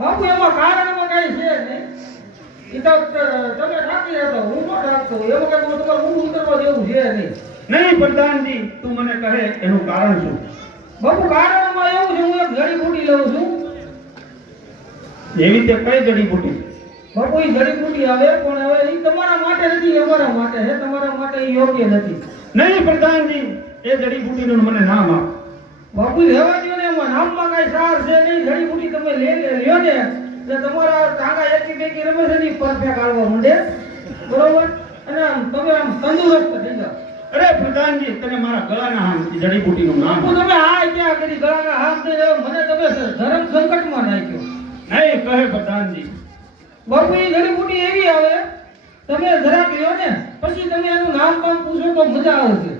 બાપુ એમાં કારણમાં કઈ છે નહીં. એ તો તમે થાકી જતો, હું ન થાકતો. એમાં કઈ તમારે ઊંઘ ઉતરવા જેવું છે નહીં. નહીં પ્રધાનજી, તું મને કહે એનું કારણ શું? બાપુ કારણમાં એવું છે, હું એક જડીબુટી લઉં છું. એવી તે કઈ જડીબુટી? બાપુ એ જડીબુટી આવે, પણ હવે એ તમારા માટે નથી, અમારા માટે છે. તમારા માટે એ યોગ્ય નથી. નહીં પ્રધાનજી, એ જડીબુટીનું મને નામ આપ. બાપુ રહેવા દો ને, એમાં નામમાં કઈ સાર છે નહીં. જડીબુટી તમે લ્યો ને એટલે તમારા ટાંગા એકી બેકી રમે છે ને પરફેક્ટ આવવા માંડે, બરોબર? અને તમે આમ તંદુરસ્ત થઈ જાઓ. અરે પ્રધાનજી, તને મારા ગળાના હામ જડીબુટીનું નામ બાપુ આપ. તમે આ ક્યાં કરી ગળાના હાથ ને મને તમે ધર્મ સંકટમાં નાખ્યો. નહીં કહે પ્રધાનજી. બાપુ એ જડીબુટી એવી આવે, તમે જરાક લ્યો ને પછી તમે એનું નામ પણ પૂછો તો મજા આવશે.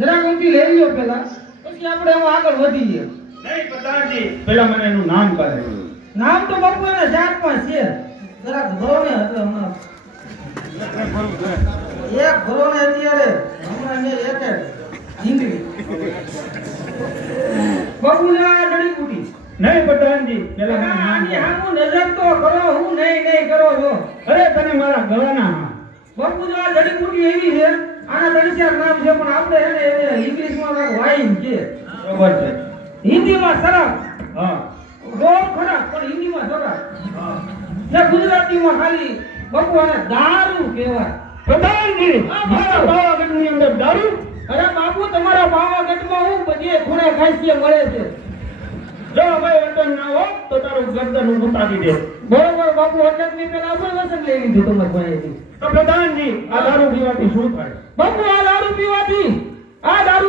જરાક ઊંધી લઈ લ્યો પેલા, પછી આપણે એમાં આગળ વધીએ. નહીં પ્રધાનજી, પહેલા મને એનું નામ કહે. નામ તો બાપુ એના 4-5 છે. જરાક ભરો ને એટલે હમણાં એક ભરો ને અત્યારે હમણાં મેં એક જ જિંદગી બાપુ ના જડીબુટી. નહીં પ્રધાનજી, પહેલા મને નામ આની કહે. હામું નજર તો કરો, હું નહીં કરો છો. અરે તને મારા ગળાના હામ. બાપુ જો આ જડીબુટી એવી છે, આના 3-4 નામ છે, પણ આપણે એને ઇંગ્લિશમાં કાંઈક વાઈન છે, બરોબર છે. હિન્દીમાં શરાબ, હા. રોગ ખરાબ, પણ હિન્દીમાં શરાબ, ને ગુજરાતીમાં ખાલી બાપુ આને દારૂ કહેવાય. પ્રધાનજી, હા, મારા પાવાગઢની અંદર દારૂ? અરે બાપુ તમારા પાવાગઢમાં હું બધે ખૂણે ખાંસીએ મળે છે. જો ભાઈ વતન ના હો તો તારું ગરદન હું ઉતારી દે. બરોબર બાપુ, અટકની પેલા આપણે વસન લઈ લીધું તમારા ભાઈથી. તો પ્રધાનજી, આ દારૂ પીવાથી શું થાય? બાપુ આ દારૂ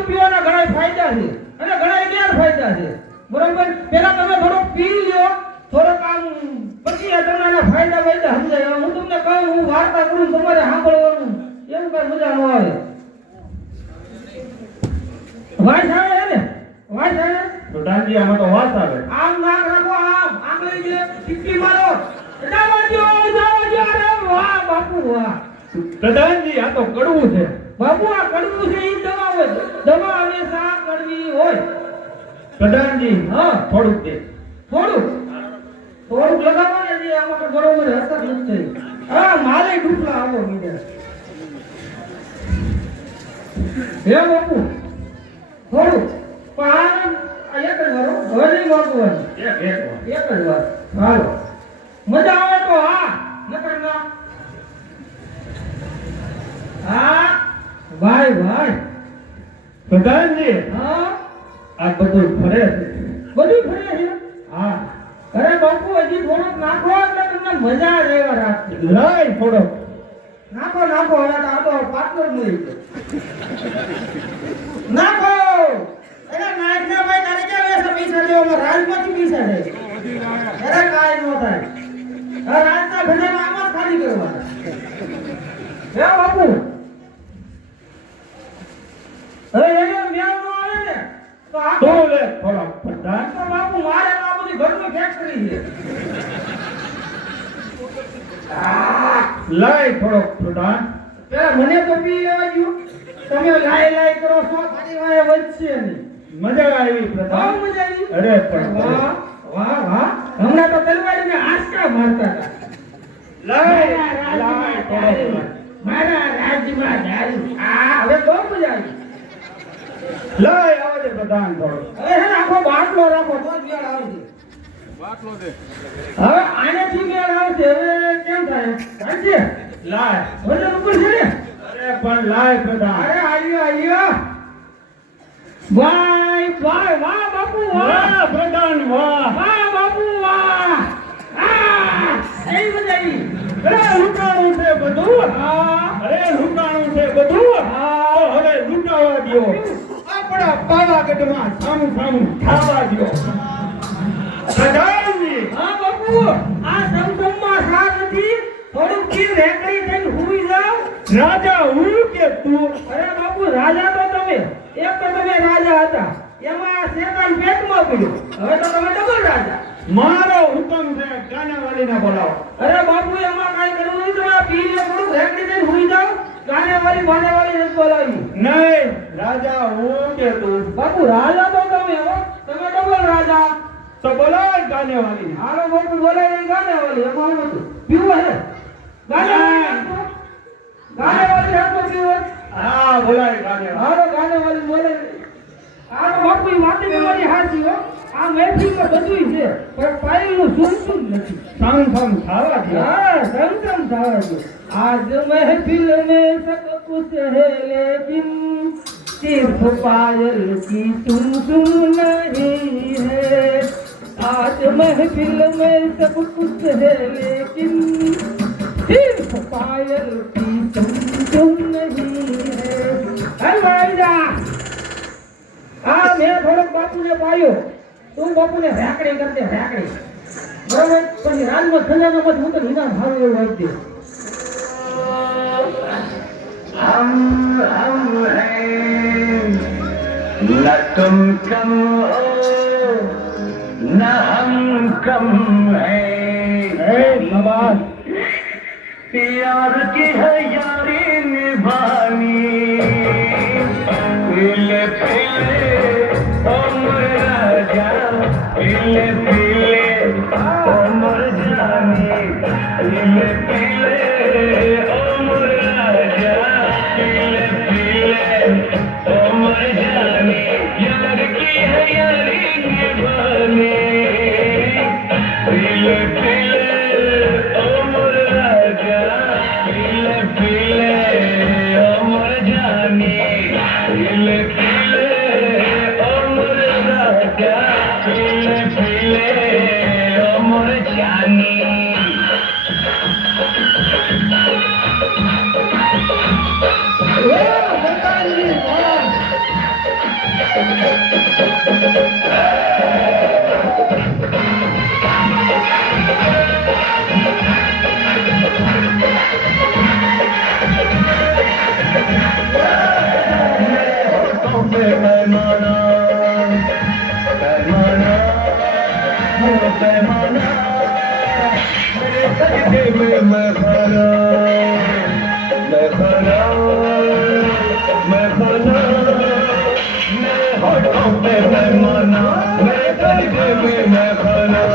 પીવાના ઘણા ફાયદા છે અને ઘણા ગેરફાયદા છે, બરોબર? પેલા તમે થોડોક પી લ્યો, થોડોક આમ, પછી આ તમને એના ફાયદા વાયદા સમજાય. હું તમને કહું, હું વાર્તા કરું, તમારે સાંભળવાનું, એવું કઈ મજા ન આવે. વાસ આવે ને, વાસ આવે. પ્રધાનજી, આમાં તો વાત આવે. આમ નાક રાખો, આમ આંગળી જે ટીપી મારો, જાવા દો. અરે વાહ બાપુ વાહ. પ્રધાનજી, આ તો કડવું છે. બાપુ આ કડવું છે, ઈ દવા હોય. દવા હંમેશા કડવી હોય. પ્રધાનજી, હા, થોડુંક દે. થોડુંક લગાવો ને, જે આમાં તો બરોબર અસર નથી થઈ. હા, મારે ડૂબલા આવો મીડે. હે બાપુ, થોડુંક. પણ આ એક જ વાર હો, હવે નહીં વાપરવાનું. એક વાર. એક જ વાર. હાલો, મજા આવે તો હા, નકર ના. હા ભાઈ. પ્રધાનજી, હા, આ બધું ફરે છે. બધું ફરે છે. હા. અરે બાપુ હજી થોડુંક નાખો એટલે તમને મજા જ એવા રાખશે. લાય થોડોક. નાખો હવે તો આ તો પાર્ટનર મળી ગયો. નાખો. અરે નાખના ભાઈ તારે ક્યાં વેસે પૈસા લેવામાં? રાજમાંથી પૈસા લે. અરે કાઈ નો થાય. આ રાજના ભેડામાં આમાં જ ખાલી કરવાના. હે બાપુ, હવે એને મેળ નો આવે ને તો આ તું લે થોડોક પ્રધાન. તો બાપુ મારે તો આ બધી ઘરની ફેક્ટરી છે. લાય થોડોક પ્રધાન. પેલા મને તો પી લેવા દો. તમે લાય કરો છો, મારી વાય વધશે નહીં. મજા આવી બહુ પ્રધાન. મજા આવી. અરે પણ વાહ. હમણાં તો તલવારીને આંચકા મારતા હતા. લાય થોડોક. મારા રાજ્યમાં દારૂ. હવે બહુ મજા આવી. લાય આવો દે પ્રધાન થોડોક. હવે હે ને આખો બાટલો રાખો તો જ મેળ આવશે. હવે આનેથી મેળ આવશે. હવે કેમ થાય? સાચે લાય. વજન ઉપર છે ને? અરે પણ લાય પ્રધાન. અરે આલ્યો. વાહ બાપુ વાહ. વાહ પ્રધાન વાહ. વાહ બાપુ વાહ. એવી મજા આવી. અરે લૂંટાણું છે બધું. હા. અરે લૂંટાણું છે બધું. હા. તો હવે લૂંટાવા દે. દ્યો આપણા પાવાગઢમાં સામું સામું થવા દ્યો પ્રધાનજી હા બાપુ આ સમસમમાં સા નથી થોડુંક કી રેકડી થઈને હુઈ જાવ રાજા હું કે તું અરે બાપુ રાજા તો તમે એક તો તમે રાજા હતા એમાં આ શેતાન પેટમાં પડ્યો હવે તો તમે ડબલ રાજા મારો હુકમ છે કાનાવાલીને બોલાવો અરે બાપુ એમાં કાઈ કરવું નહીં તમે આ પીને થોડુંક રેકડી થઈને હુઈ જાવ ગાનેવાળી બાનેવાળી નથી બોલાવી નહીં રાજા હું કે તું બાપુ રાજા તો તમે હો તમે ડબલ રાજા તો બોલાવ કાનાવાલીને હાલો બાપુ બોલાવી ગાનેવાળી એમાં હું હતું પીવું હે ગાનેવાળી હાથો પીવો હા બોલાય કાનાવાલી હાલો ગાનેવાળી બોલે હાલો બાપુ ઈ વાતે તમારી હાચી હો આ મહેફિલમાં બધુંય છે પણ પાયલનું સુનતું જ નથી સામ સામ થવા દ્યો हाँ संगम सावज आज महफिल में सब कुछ है लेकिन सिर्फ पायल की तुम सुन नहीं है आज महफिल में सब कुछ है लेकिन सिर्फ पायल की तुम सुन नहीं है भाईजा आ मैं थोड़ा बापू ने पायो તું બાપુને રેકડી કરતે રેકડી બરાબર પછી રાજમાં ખજાનો મત હું તો નિદાન ભાવ એવું આપી દે हम हैं न तुम कम हो न हम कम हैं शाबाश प्यार की है यारी निभानी पीले पीले उम्र राजा पीले पीले उम्र जानी पीले पीले उम्र राजा पीले पीले उम्र जानी यार की है यारी निभानी पीले पीले उम्र राजा पीले पीले उम्र जानी पीले पीले उम्र राजा पीले पीले उम्र जानी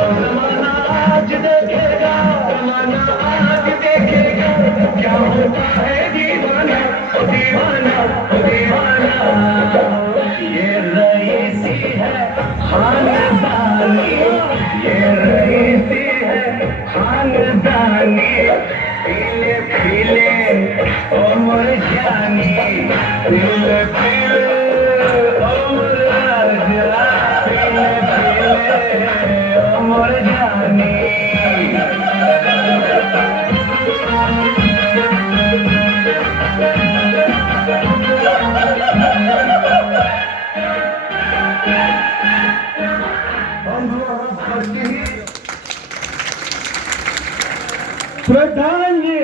आज देखेगा आज देखेगा क्या होता है दीवाना दीवाना दीवाना ये रईसी है खानदानी ये रईसी है खानदानी पीले पीले उम्र जानी पीले पीले उम्र राजा पीले पीले उम्र जानी प्रधान जी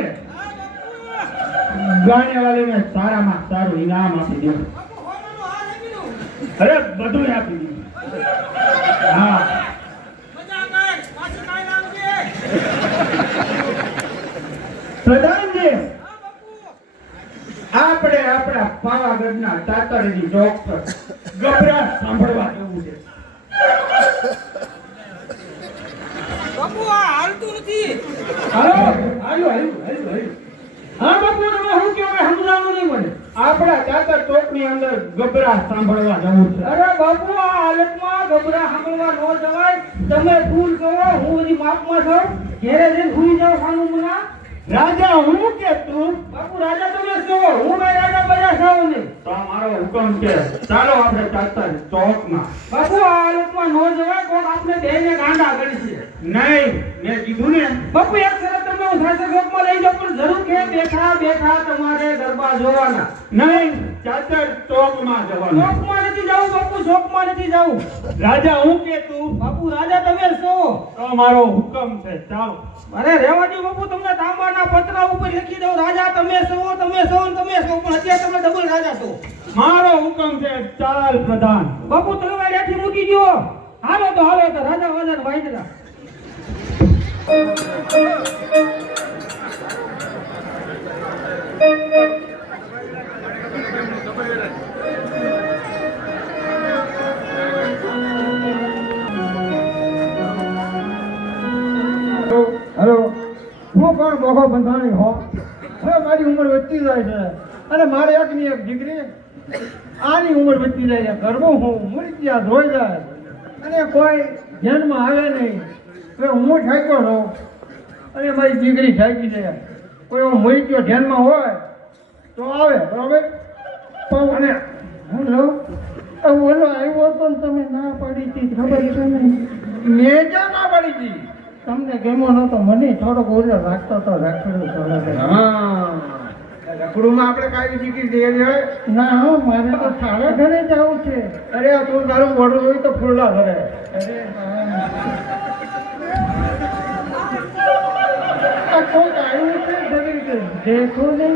गाने वाले में सारा में सारू इनाम आपी दो अरे બધું આપી દીધું હા પ્રધાનજી આપણે આપણા પાવાગઢના તાતરજી ચોક પર ગભરાટ સાંભળવા જવું છે બાપુ આ હાલતું નથી હાલો હાલો હાલો હા બાપુ તમે હું કહો કે સમજાવવાનું નહીં મને આપણા તાતર ચોકની અંદર ગભરાટ સાંભળવા જવું છે અરે બાપુ આ હાલતમાં ગભરા સાંભળવા ન જવાય તમે ફૂલ કરો હું હજી માપમાં છું ઘેરે જઈને સુઈ જાવ ખાનું મના રાજા હું કે તું બાપુ રાજા તમે છો હું કઈ રાજા બજા છું નહીં તો મારો હુકમ છે ચાલો આપણે તાતર ચોકમાં બાપુ આ હાલતમાં ન જવાય કોક આપણે બેને ગાંડા કરી છે નહીં મેં કીધું ને બાપુ એક શરત તમે હું સાસર ચોકમાં લઈ જાઉં પણ જરૂર કે બેઠા બેઠા તમારે ગરબા જોવાના. નહીં ચાચર ચોકમાં જવાનું. ચોકમાં નથી જવું બાપુ, ચોકમાં નથી જવું. રાજા હું કે તું? બાપુ રાજા તમે છો. તો મારો હુકમ છે, ચાલો. અરે રહેવા દો બાપુ, તમને તાંબાના પતરા ઉપર લખી દઉં રાજા તમે છો, તમે છો ને તમે છો, પણ અત્યારે તમે ડબલ રાજા છો. મારો હુકમ છે, ચાલ પ્રધાન. બાપુ તલવાર હેઠી મૂકી ગયો. હાલો તો રાજા વાજા વાયદરા. હેલો, હું કોણ બોખો બંધાણી હો? હવે મારી ઉંમર વધતી જાય છે અને મારે એકની એક દીકરી, આની ઉંમર વધતી જાય છે. ગરબો હું મૂર્તિયા ધોઈ જાય અને કોઈ ધ્યાનમાં આવે નહીં. હવે હું ઠાક્યો રહું અને મારી દીકરી ઠાકી જાય. કોઈ એવો મૂર્તિયો ધ્યાનમાં હોય તો આવે, બરાબર? પણ અને હેલો, ઓલો આવ્યો તો ને તમે ના પાડી હતી, ખબર છે ને? મેં ક્યાં ના પાડી હતી? તમને ગમ્યો નતો, મને થોડોક ઓલો રાખતો તો રાખડું થોડો. હા, રખડુમાં આપણે કાંઈ દીકરી દઈએ હોય? ના હો, મારે તો થાળે ઘરે જવું છે. અરે તું તારું મોડું હોય તો ફૂલડા ભરે. અરે કોઈક આવ્યું છે જગી કે દેખો ને.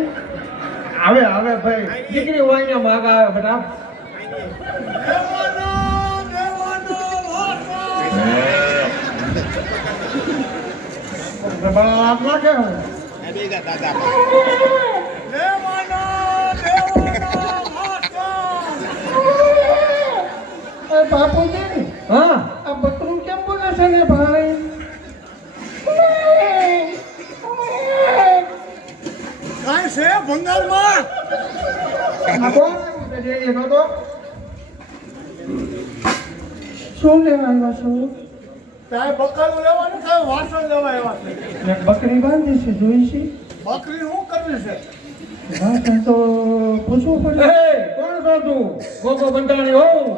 આવે ભાઈ, દીકરી હોય ને માગ આવે બધા. આપના કે બાપુજી, હા, આ બકરું કેમ બોલે છે ને ભાઈ? કાંઈ છે બંગાળમાં? આ કોણ જઈએ તો શું લેવા આવ્યા છો? કાંઈ બકરું લેવાનું, કાંઈ વાસણ લેવા આવ્યા છે. એક બકરી બાંધી છે, જોઈ છે? બકરી શું કરવી છે? વાસણ તો પૂછવું પડે. કોણ છો તું? ગોગો બંધાણી હોઉં.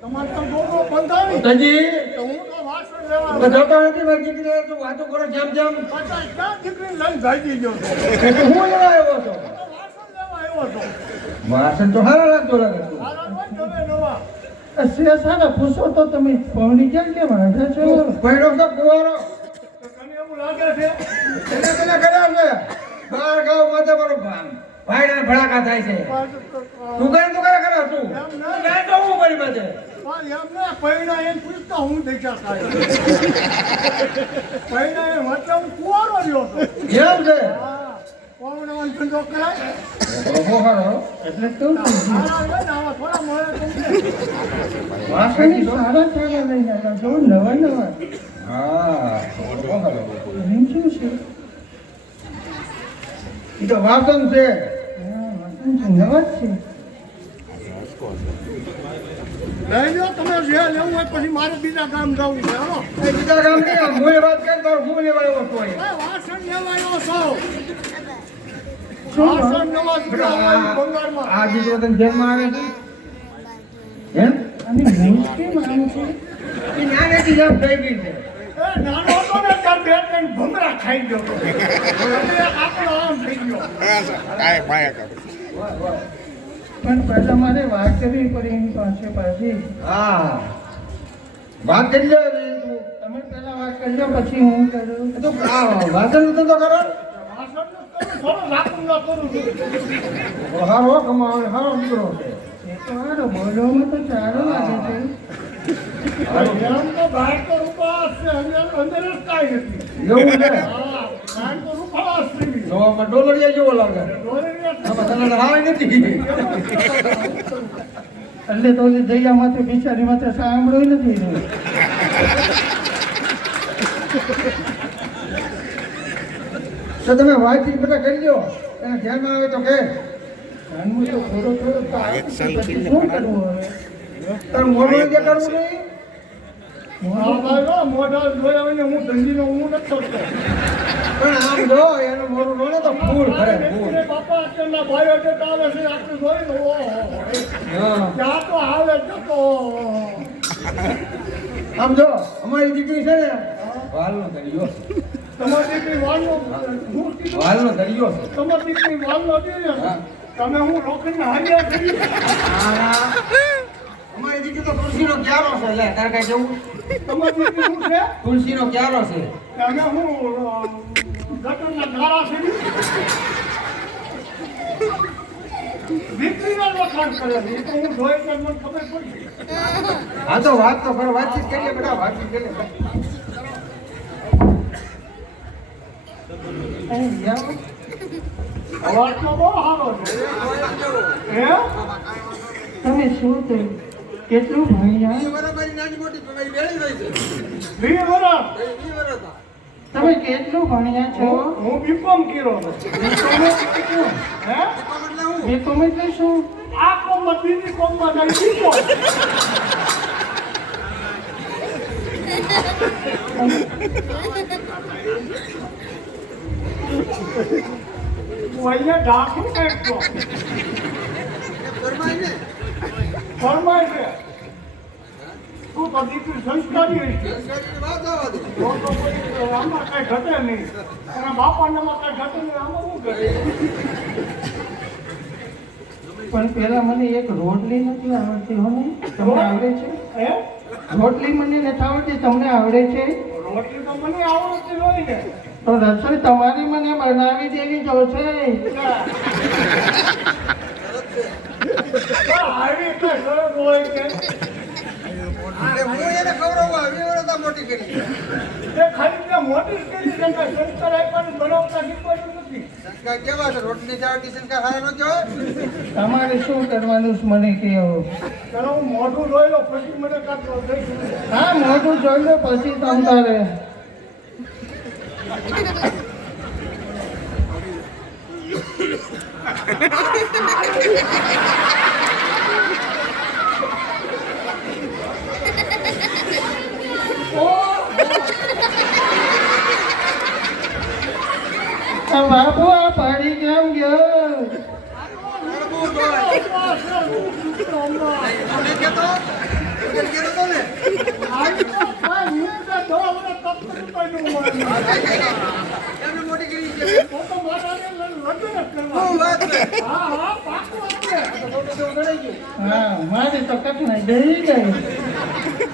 તમારે તો ગોગો બંધાણી તજી તો હું તો વાસણ લેવા આવ્યો. જોતો નથી મારી દીકરી, તું વાતો કરો જેમ પાછા ક્યાં દીકરી લઈને ભાગી ગયો છે? એટલે હું લેવા આવ્યો છો. તો વાસણ લેવા આવ્યો છો. વાસણ તો સારા લાગતો લાગે તું. સારા હોય ને હવે નવા. સારા પૂછો તો તમે પૌણી કેમ વાંધા છો? પહેરો તો કુવારો તો તને એવું લાગે છે? એને પેલા કર્યા છે બાર ગાવ માથે મારો ભાઈ ભડાકા થાય છે. તું કરે તું એમ ના. ક્યાં તો હું મારી માથે પણ એમને પૈણા એમ પૂછતા હું દેખા થાય. પૈણા એમ એટલે હું કુંવારો રહ્યો હતો. એમ છે. હા, પૌણાનો ધંધો કરાય. એટલે તું સારા હોય ને આવા થોડા મળે તો વાસણી સારા લઈને આવ્યા છો, નવા હા એમ શું છે? એ તો વાસણ છે. નવા જ છે. લઈ લો તમે જે લેવું હોય, પછી મારે બીજા ગામ જવું છે. હાલો. એ બીજા ગામ નહીં, હું વાત કર તો હું લેવા આવ્યો છું અહીંયા. એ વાસણ લેવા આવ્યો છો. વાસણ નવા જુદા હોય બંગાળમાં. આ દીકરો તને જેલમાં આવે છે એમ? અને નહીં કેમ આમ છે? એ નાનેથી જેમ થઈ ગઈ છે. એ નાનો હતો ને ત્યાં બે ત્રણ ભમરા ખાઈ ગયો હતો. અને આપણો આમ થઈ ગયો. પણ પહેલા મારે વાત કરવી પડે એની પાસે પાછી. હા, વાત કરી લો તું. તમે પહેલા વાત કરી લો, પછી હું કરું. તો વાસણ તો કરો. વાસણનું કરું, થોડું લાકડું ના કરું છું. હારો કમાવે, હારો દીકરો છે. એ તો હારો બોલવામાં તો સારો લાગે છે. એમ તો બહાર તો રૂપાસ છે, અંદર જ કાંઈ નથી. એવું છે. હા, બહાર તો રૂપાસ છે. જોવામાં ડોલરિયા જેવો લાગે. ડોલરિયા આમાં તને હાય નથી. એટલે તો ઓલી દૈયા માથે બિચારી માથે સાંભળ્યું નથી ને. તો તમે વાતચીત બધા કરી લો, એને ધ્યાનમાં આવે તો કે ધ્યાનમાં તો થોડો તો આવે છે, પછી શું કરવું હવે? તારું મોઢું જે કરવું નહીં. હા, ભાઈ, હો, મોઢા જોયા હોય ને હું ધંધીનો હું નથી કરતો. પણ આમ જો એનું મોઢું જોડે તો ફૂલ ભરે ફૂલ. વ્યક્તિને બાપા અત્યારના બાયોડેટા આવે છે, આટલું જોઈને ઓહો, હા. ત્યાં તો આવે છે તો આમ જો અમારી દીકરી છે ને વાલનો કર્યો. તમારી દીકરી વાલનો હું કીધું વાલનો દરિયો છે તમારી દીકરી વાલનો હતી ને હા. તમે હું લોખંડના હાંડિયા કરી અમારી દીકરી તો તુલસીનો ક્યારો છે લે તારે કઈ કેવું તમારી દીકરી શું છે તુલસીનો ક્યારો છે તમે હું ગટરના ગાળા કરી દીકરીના વખાણ કરે છે એ તો હું જોઈ તો મને ખબર પડી હા તો વાત તો કરો વાતચીત કરીએ બેટા વાતચીત કરીએ અવાજ તો બહુ સારો છે હે તમે શું થયું કેટલું ભણ્યા મારી નાની મોટી તમારી બેળી હોય છે 20 વર્ષ તમે કેટલું ભણ્યા છો હું બીકોમ કર્યો છું હે બીકોમ એટલે શું આ કોમમાં બીજી કોમમાં જઈ બીકોમ હું અહીંયા ડાકું કાઢતો ફરમાય છે તું તો દીકરી સંસ્કારી હશે તો પછી આમાં કઈ ઘટે નહીં અને બાપાનામાં કઈ ઘટે નહીં આમાં શું ઘટે પણ પેલા મને એક રોટલી નથી આવડતી હો ને તમને આવડે છે હે રોટલી મને નથી આવડતી તમને આવડે છે રોટલી તો મને આવડતી હોય ને તો રસોઈ તમારી મને બનાવી દેવી જોશે આવી તો સરસ હોય છે હું એને ખવડાવવા 20 વર્ષ મોટી કરી તે ખાલી ત્યાં મોટી કરી છે કે સંસ્કાર આપ્યાનું બનાવતા શીખવાડ્યું નથી સંસ્કાર કેવા છે રોટલી ચાવટી સંસ્કાર હારા ન કહેવાય તમારે શું કરવાનું છે મને કહો ચલો હું મોઢું જોઈ લો પછી મને કાઢો દઈશું હા મોઢું જોઈ લો પછી તમારે બાબુ આ પાડી કેમ ગયો હા મારી તો કઠણાઈ ડરી ગઈ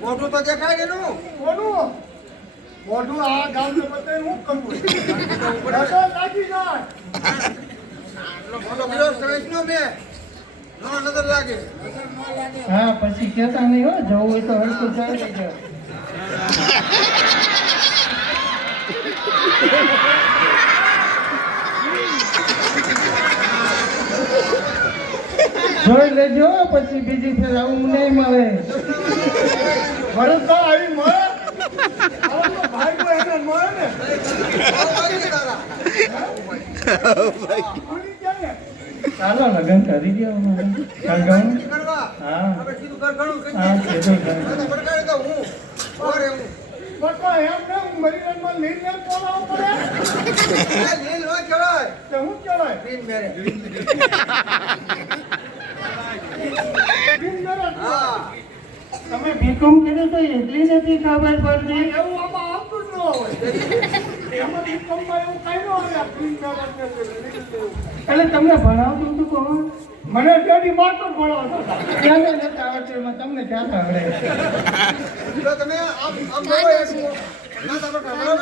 મોટું તો દેખાય એનું મોઢું આ ગામને બતાવીને હું કરવું રસો લાગી જાય મોટો વિરોધ કરીશ નો મેં નો નજર લાગે હા પછી કેતા નહીં હો જવું હોય તો હરકું જઈ લેજો જોઈ લેજો પછી બીજી ફેર આવું નહીં મળે ભરત તો આવી મળે આવો તો ભાઈ કો એને મળે ને ભૂલી જાય ને ચાલો લગ્ન કરી દો અમારે લગ્ન કરવા હા આપણે સીધું ઘર ઘણું કરી હા કીધું ઘર. ભડકાવે તો હું ઓરે હું બકા એમ ને મરીનમાં લઈને બોલાવવું પડે લીલ નો કહેવાય તે હું કહેવાય ગ્રીન મેરે બિન મેરેજ હા તમે બીકોમ કર્યું તો એટલી નથી ખબર પડતી એવું આમાં આવતું જ ન હોય એમાં ઇન્કમમાં એવું કઈ ન હોય આ બિન મેરેજ ને એટલે તમને ભણાવતું હતું કોણ મને ડેડી માતો ભણાવતા હતા ક્યાં નથી આવડતું એમાં તમને ક્યાં આવડે જો તમે આમ બોલો એટલું ના તમે બરાબર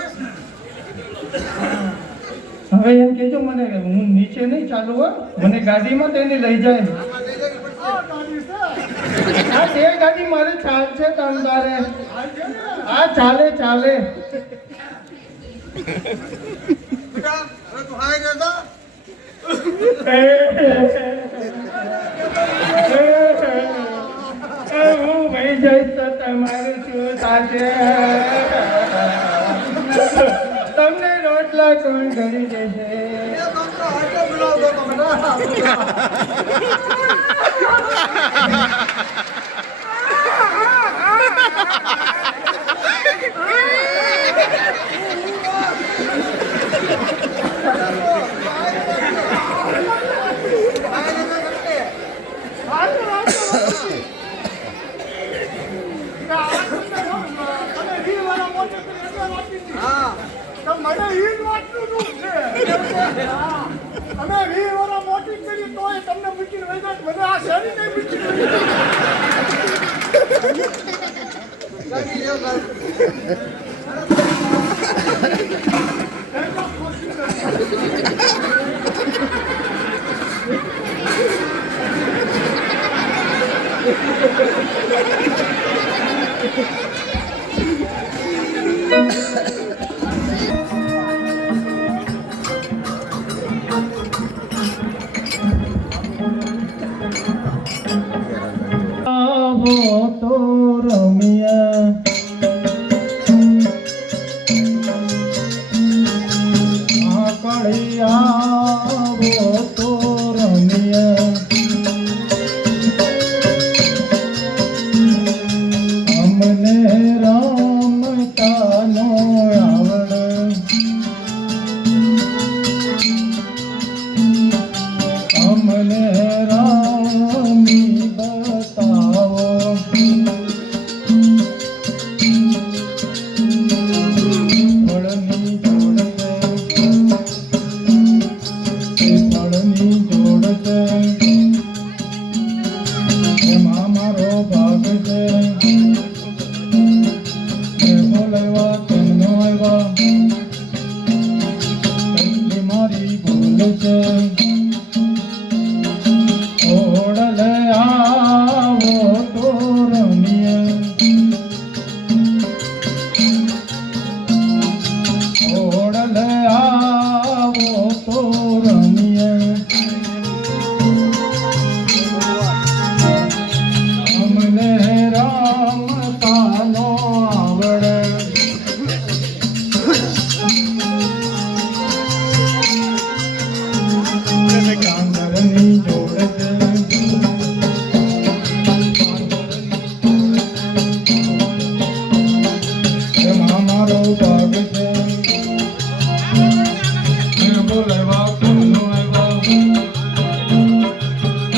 હવે એમ કહેજો મને હું નીચે નહીં ચાલુ હો મને ગાડીમાં તેને લઈ જાય આમાં લઈ જવી પડશે આ ગાડી છે હા તે ગાડી મારે ચાલશે તંદારે આ છે ને હા ચાલે ચાલે બેટા હવે તું હાય જતા હું ભાઈ જઈશ તો તમારું શું થશે તમને રોટલા કોણ કરી દેશે એ કામ તો હાટો બનાવતો તો બેટા વાતનું દુઃખ છે. હા. અમે 20 વર્ષ મોટી કરી તોય તમને મૂકીને વહી જાય. મને આ શેરી નહીં મૂકીને વહી આવો તો રમ્યા આકળી આવો તો રમ્યા અમને રમતા નો આવડે અમને રામી બતાવો ફળની જોડ છે ફળની જોડ છે એમાં મારો ભાગ છે બોલાવ્યા તેમનો આવ્યા એટલી મારી ભૂલ છે ઓડલે આવો તો રમીએ ઓડલે આવો તો રમીએ અમને રમતા નો આવડે ચાંદરની જોડ છે એમાં મારો ભાગ છે બોલાવ્યા તેમનો આવ્યા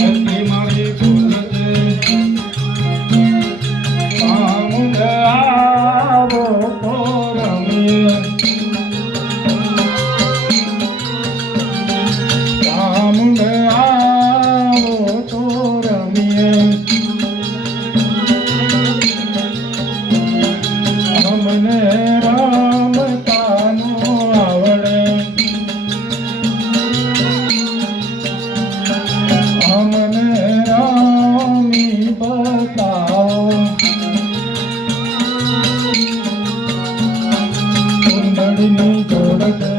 એટલી મારી ભૂલ છે આમુંડ આવો તો રમીએ આમુંડ આવો તો રમીએ અમને રમતા નો આવડે અમને રામી બતાવો કુંડળીની જોડ છે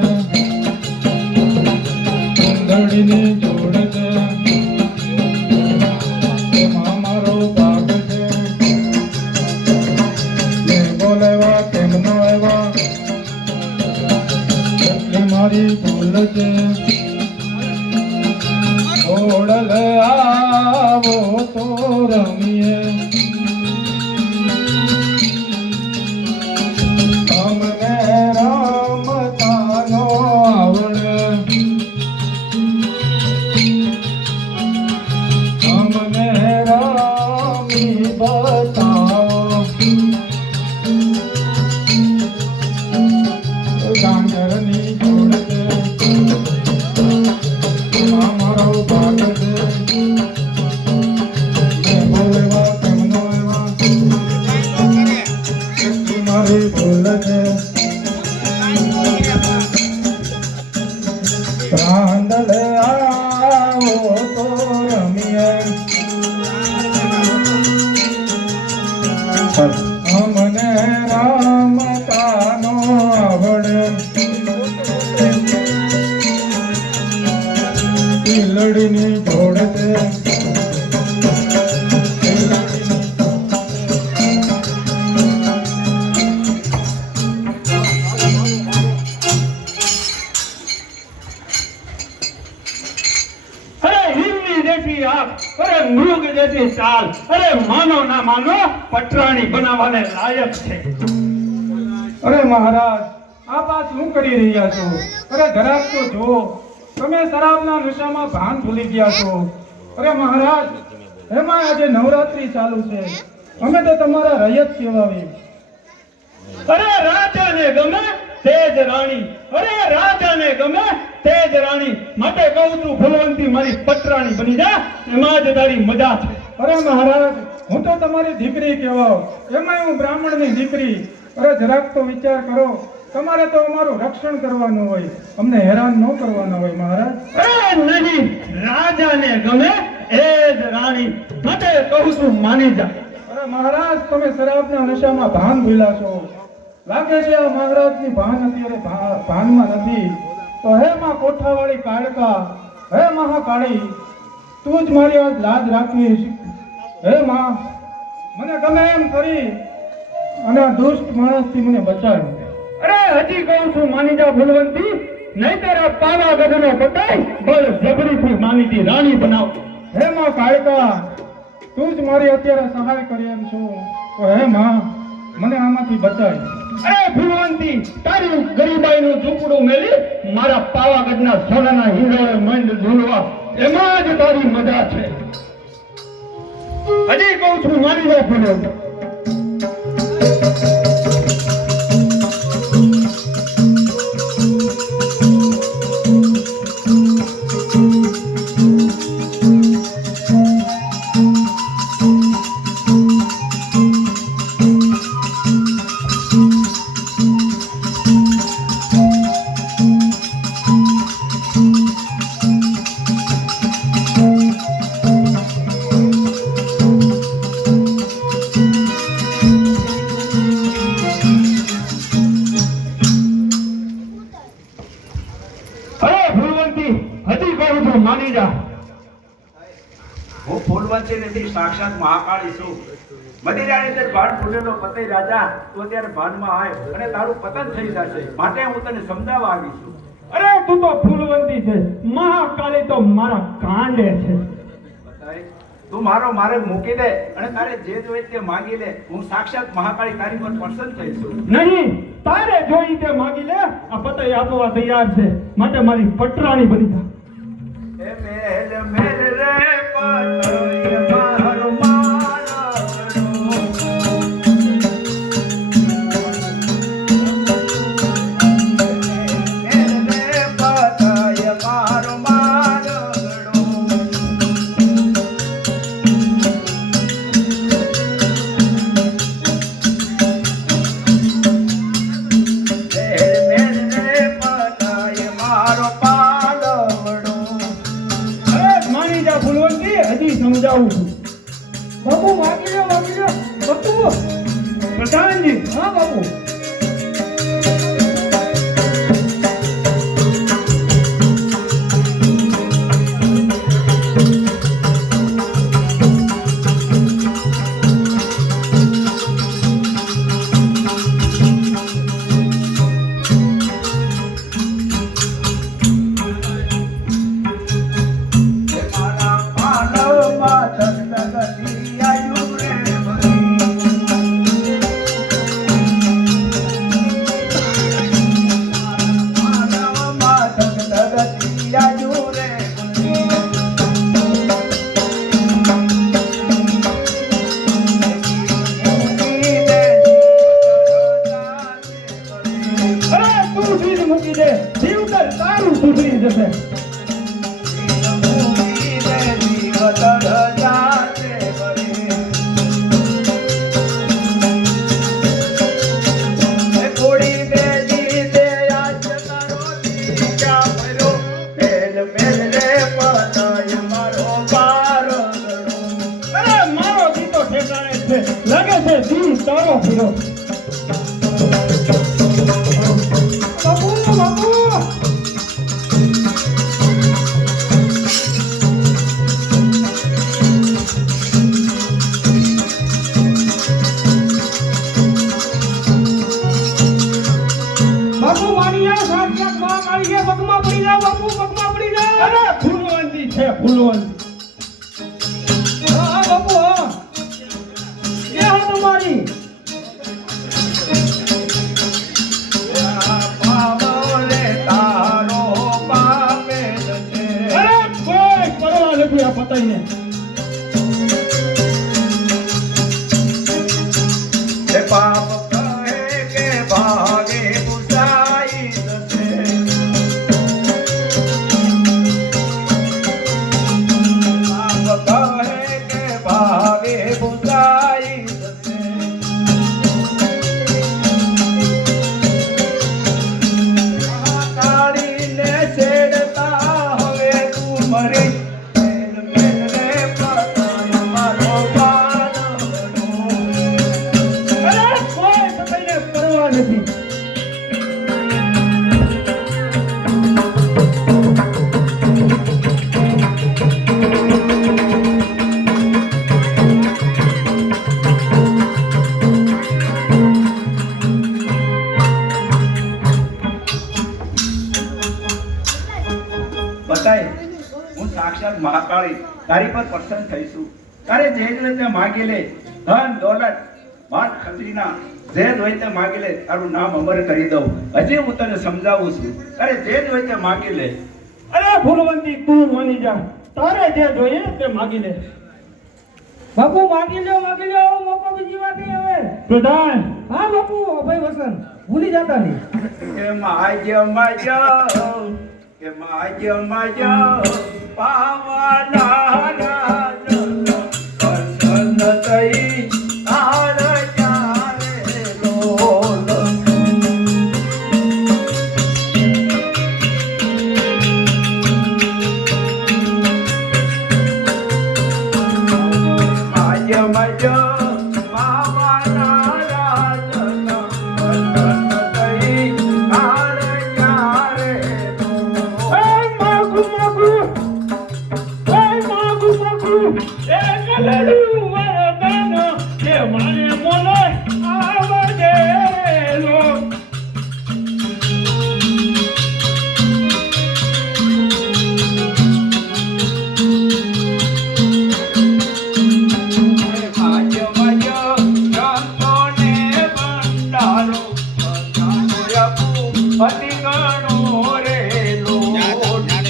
કુંડળીની જોડ છે એમાં મારો ભાગ છે મેં બોલાવ્યા તેમનો આવ્યા એટલી મારી ભૂલ છે ઓડલ આવો તો રમીએ અમને રમતા નો આવડે અમને રામી બતાવો ગાંગરની જોડ છે એમાં મારો ભાગ છે મેં બોલાવ્યા તેમનો આવ્યા એટલી મારી ભૂલ છે રાંદલે આવો તો રમીએ અમને રમતા નો આવડે પિલડીની જોડ છે અરે હિમની જैसी આંખ, અરે મૃગ જैसी ચાલ, અરે માનો ના માનો પટરાણી બનાવવાને લાયક છે. અરે મહારાજ આપ આ શું કરી રહ્યા છો? અરે ઘરાક તો જુઓ, તમે શરાબના નશામાં ભાન ભૂલી ગયા છો. અરે મહારાજ એમાં આજે નવરાત્રી ચાલુ છે, અમે તો તમારા રયત કહેવાવી. અરે રાજાને ગમે તે જ રાણી. અરે રાજાને ગમે તે જ રાણી. માટે કહું છું ફૂલવંતી મારી પટરાણી બની જા, એમાં જ તારી મજા છે. અરે મહારાજ, હું તો તમારી દીકરી કહેવાઉં, એમાંય હું બ્રાહ્મણની દીકરી. અરે જરાક તો વિચાર કરો, તમારે તો અમારું રક્ષણ કરવાનું હોય, અમને હેરાન ન કરવાના હોય મહારાજ. અરે નહીં, રાજાને ગમે એ જ રાણી. માટે કહું છું માની જા. અરે મહારાજ, તમે શરાબના નશામાં ભાન ભૂલ્યા છો. લાગે છે આ મહારાજની ભાન અત્યારે ભાનમાં નથી. તો હે માં કોઠાવાળી કાળકા, હે મહાકાળી, તું જ મારી આજ લાજ રાખીશ. હે માં, મને ગમે એમ કરી અને આ દુષ્ટ માણસથી મને બચાવ. અરે હજી કહું છું માની જા ફૂલવંતી, નહીંતર આ પાવાગઢનો પતાઈ બળ જબરીથી માનીથી રાણી બનાવ. હે માં કાળકા, તું જ મારી અત્યારે સહાય કરી એમ છું. તો હે માં, મને આમાંથી બચાય. અરે ફૂલવંતી, તારી ગરીબાઈનું ઝૂંપડું મેલી મારા પાવાગઢના સોનાના હીરાએ મંડ ઝૂલવા, એમાં જ તારી મજા છે. હજી કહું છું મારી જા ફૂલવંતી. માની જા. હું ફૂલવંતી નથી, સાક્ષાત મહાકાળી છું. મદિરાની અંદર ભાન ફૂલેલો પતઈ રાજા, તું અત્યારે ભાનમાં આય અને તારું પતન થઈ જશે. માટે હું તને સમજાવવા આવી છું. અરે તું તો ફૂલવંતી છે, મહાકાળી તો મારા કાંડે છે. પતઈ, તું મારે મૂકી દે અને તારે જે જોઈએ તે માંગી લે. હું સાક્ષાત મહાકાળી તારી પર પ્રસન્ન થઈ છું. નહીં, તારે જોઈ તે માંગી લે. આ પતઈ આપવા તૈયાર છે, માટે મારી પટરાણી બની જા. એ મેલ મેલ રે પતઈ મારો મારગડો. મેલ રે પતઈ મારો મારગડો. મેલ રે પતઈ મારો પાલવડો. માની જા ફૂલવંતી, હજી સમજાવું છું. બાપુ માગી લો બાપુ. પ્રધાનજી. હા બાપુ. મારા પાલવમાં ધગધગતી આયુ રે બધી. પાલવમાં ધગધગતી આયુ રે બધી. અરે તું જીદ મૂકી દે, જીવતર તારું સુધરી જશે. અરે મારો દીતો ઠેકાણે છે, લાગે છે જી તારો ફીરો. બાપુ. બાપુ માની જાઓ, સાક્ષાત મહાકાળી છે, પગમાં પડી જાઓ બાપુ, પગમાં પડી જાઓ. અરે ફૂલવંતી છે, ફૂલવંતી. હા બાપુ, હા. એ હા તમારી. અરે કોઈ પરવા નથી આ પતાઈને. પાપ કહે કે ભાગે તુષાર બતાય હું સાક્ષાત મહાકાળી તારી પર પ્રસન્ન થઈશું. તારે જે રીતે માગી લે ધન દોલત માત ખંડીના જે જોઈએ તે માગી લે, તારું નામ અમર કરી દઉં. હજી હું તને સમજાવું છું. તારે જે જોઈએ તે માગી લે. અરે ફૂલવંતી તું માની જા, તારે જે જોઈએ તે માગી લે. બાપુ માગી લો મોકો બીજી વાત નહીં હવે. પ્રધાન હા બાપુ અભય વસન ભૂલી જતા નહીં. કે માજો પાવાના રાજન પ્રસન્ન થઈ તાર ચારે લોલ. માજો પાવાના રાજન પ્રસન્ન થઈ તાર ચારે લોલ. એ માગુ એ કલડું વરદાન કે મારે મોલો આવડેલો.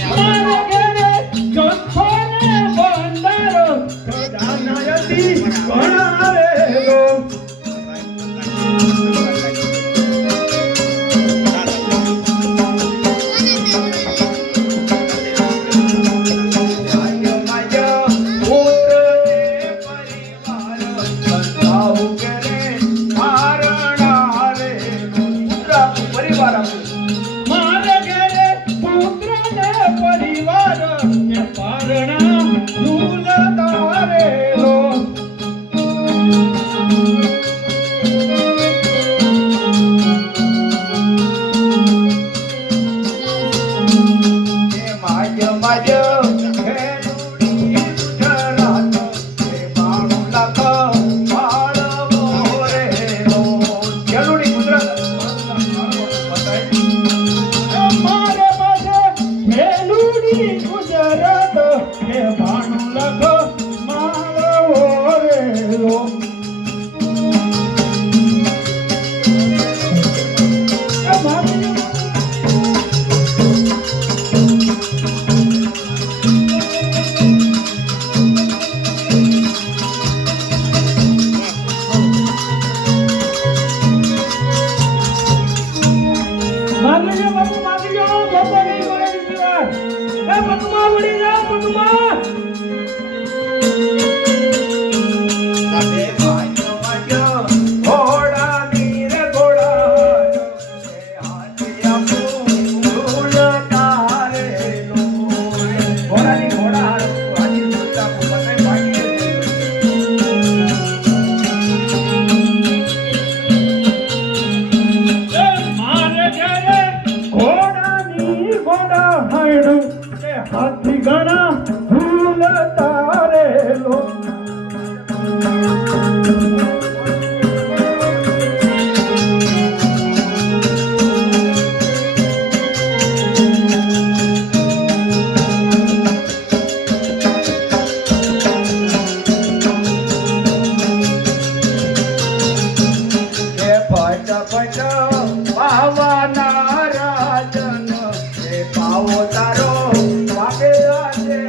મારે ઘરે ગંથોને બંધારો પ્રધાનયતી ગણાવેલો. મારે ઘરે પુત્ર ને પરિવાર કે પારણા ઝૂલતારેલો. મારે પાસે મેલુડી ગુજરાત કે ભાણું લખો મારો રેલો. માગી લો બાપુ માગી લો, બાપા નહીં બોલે બીજી વાર. એ પટુમા વળી જાઓ પટુમા. મારે ઘરે ઘોડાની ઘોડા હાયડું કે હાથી ગણા ઝૂલતારેલો. પાવાના રાજન પાવો તારો વાગે આજે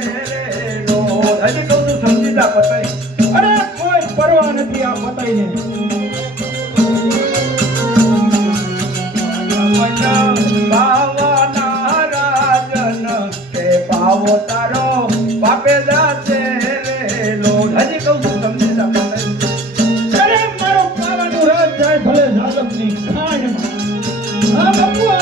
લો. હજી કહું છું સમજી જા પતાઈ. અરે કોઈ પરવા નથી આ પતાઈને. પાવાના રાજન પાવો તારો વાગે આજે લો. હજી કહું છું સમજી જા પતાઈ. અરે મારો પાવાનું રાજ જાય ભલે ઝાલમની ખાણમાં. હા બાપુ હા.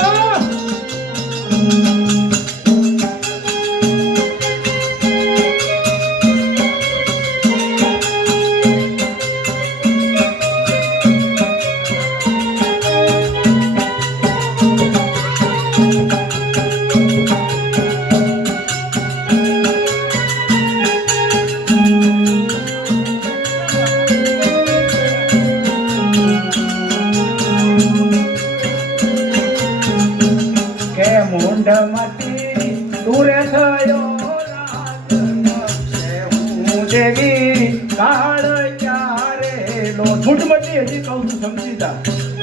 મુંડમતી તું રે થયો રાજન હું દેવી કાળ ક્યારે લો છૂટમતી હજી કહું છું સમજી જા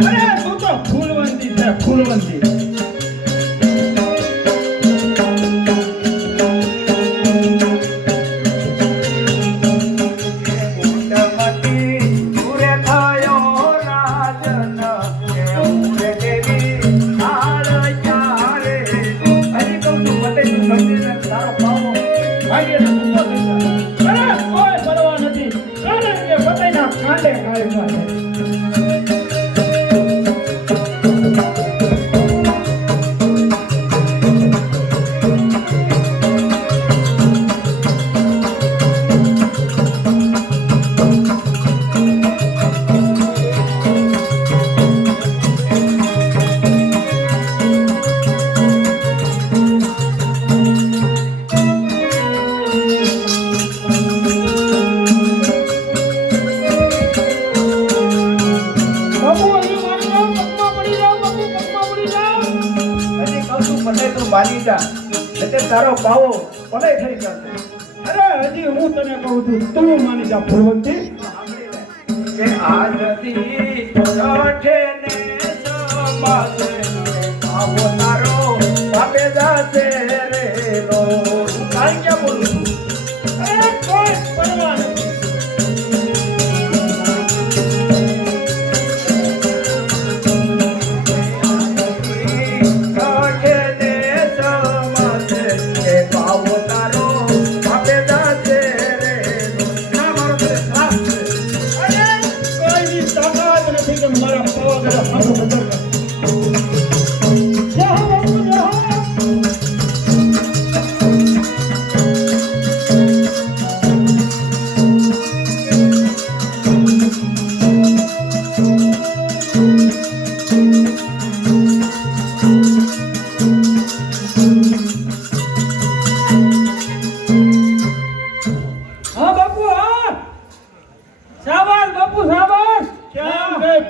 અરે તું તો ફૂલવંતી છે ફૂલવંતી અરે કોઈ પરવા નથી કારણ કે બધાયના કાંડે કાળમાં છે બાની જા એટલે તારો પાવો પલે થઈ જશે અરે હજી હું તને કહું છું તું માની જા ફૂલવંતી કે આજથી છઠે ને સમાસે પાવો તારો પાપે જાશે રે લો કાઈ ક્યાં બોલું અરે કોઈ પરવા નથી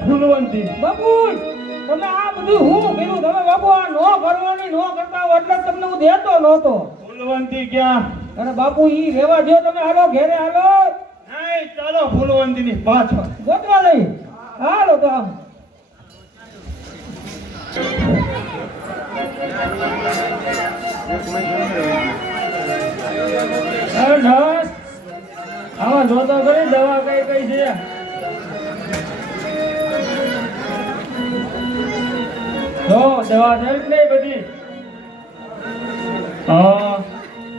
ફૂલવંતી બાપુ તમે આ બધું હું કર્યું તમે બાપુ આ નો કરવાની નો કરતા એટલે તમને હું દેતો નહોતો ફૂલવંતી ક્યાં અને બાપુ ઈ રેવા દો તમે હાલો ઘરે હાલો નહીં ચાલો ફૂલવંતી ની પાછળ ગોતવા લઈ હાલો તો આમ નર્સ આમાં જોતો કરી દવા કઈ કઈ છે જો દવા છે કે નહીં બધી હા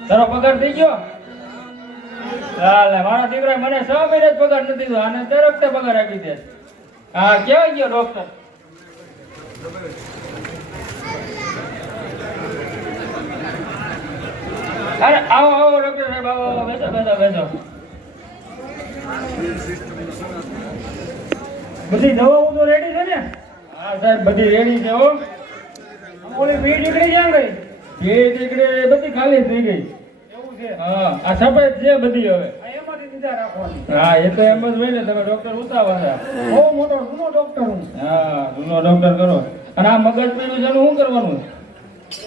તારો પગાર થઈ ગયો ચાલે મારા દીકરા મને 6 મહિને જ પગાર નથી દીધો આને દર વખતે પગાર આપી દે હા ક્યાં ગયો ડોક્ટર અરે આવો આવો ડોક્ટર સાહેબ આવો બેસો બેસો બેસો બધી દવાઓ તો રેડી છે ને હા સાહેબ બધી રેડી છે હો ઓલી બે ડીકડી ક્યાં ગઈ બે ડીકડી બધી ખાલી થઈ ગઈ એવું છે હા આ સફેદ છે બધી હવે એમાંથી દીધા રાખવાની હા એ તો એમ જ હોય ને તમે ડોક્ટર ઉતાવળ છે બહુ મોટો જૂનો ડોક્ટર હું હા જૂનો ડોક્ટર કરો અને આ મગજ પેલું છે શું કરવાનું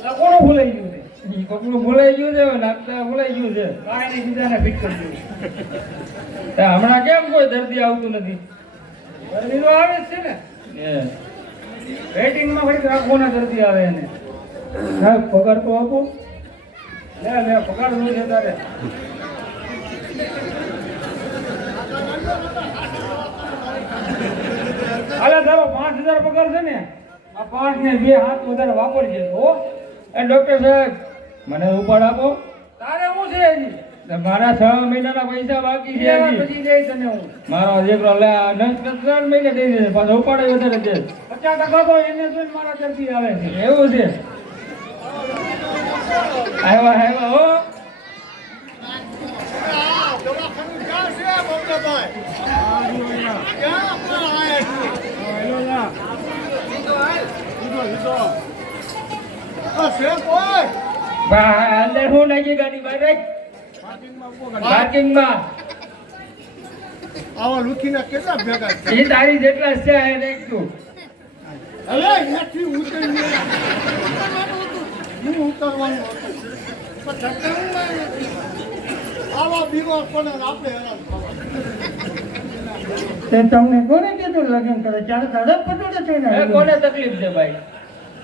આ કોનું ભૂલાઈ ગયું છે ઈ કોકનું ભૂલાઈ ગયું છે નાખતા ભૂલાઈ ગયું છે કાંઈ નહીં બીજાને ફિટ કરી દીધું હમણાં કેમ કોઈ દર્દી આવતું નથી દર્દી તો આવે જ છે ને વેટિંગમાં ભાઈ રાખવાના દર્દી આવે એને સાહેબ પગાર તો આપો લે લે પગાર નું છે તારે અલે તારો 5000 પગાર છે ને આ 5 ને 2 હાથ વધારે વાપરજે હો એ ડોક્ટર સાહેબ મને ઉપાડ આપો તારે શું છે હજી મારા 6 મહિનાના પૈસા બાકી છે હજી પછી દે તને હું મારો દીકરો લે 3 મહિને દઈ દે પાછો ઉપાડે વધારે દે 50% તો એને જોઈને મારા જલ્દી આવે છે એવું છે આવ્યા હો અંદર હું નાખી ગાડી બહાર પાર્કિંગમાં આવા લુખીના કેટલા ભેગા છે એ તારી જેટલા છે એ દેખ તું અરે અહીંયાથી ઉતરીને હું ઉતારવાનું હતું પણ ધક્કામાં નથી. આવા બીમાર પડે ને આપણે હેરાન થવાનું. તે તમને કોને કીધું લગ્ન કરે ત્યારે તડપ પટોળે થઈને એ આવ્યું? કોને તકલીફ છે ભાઈ?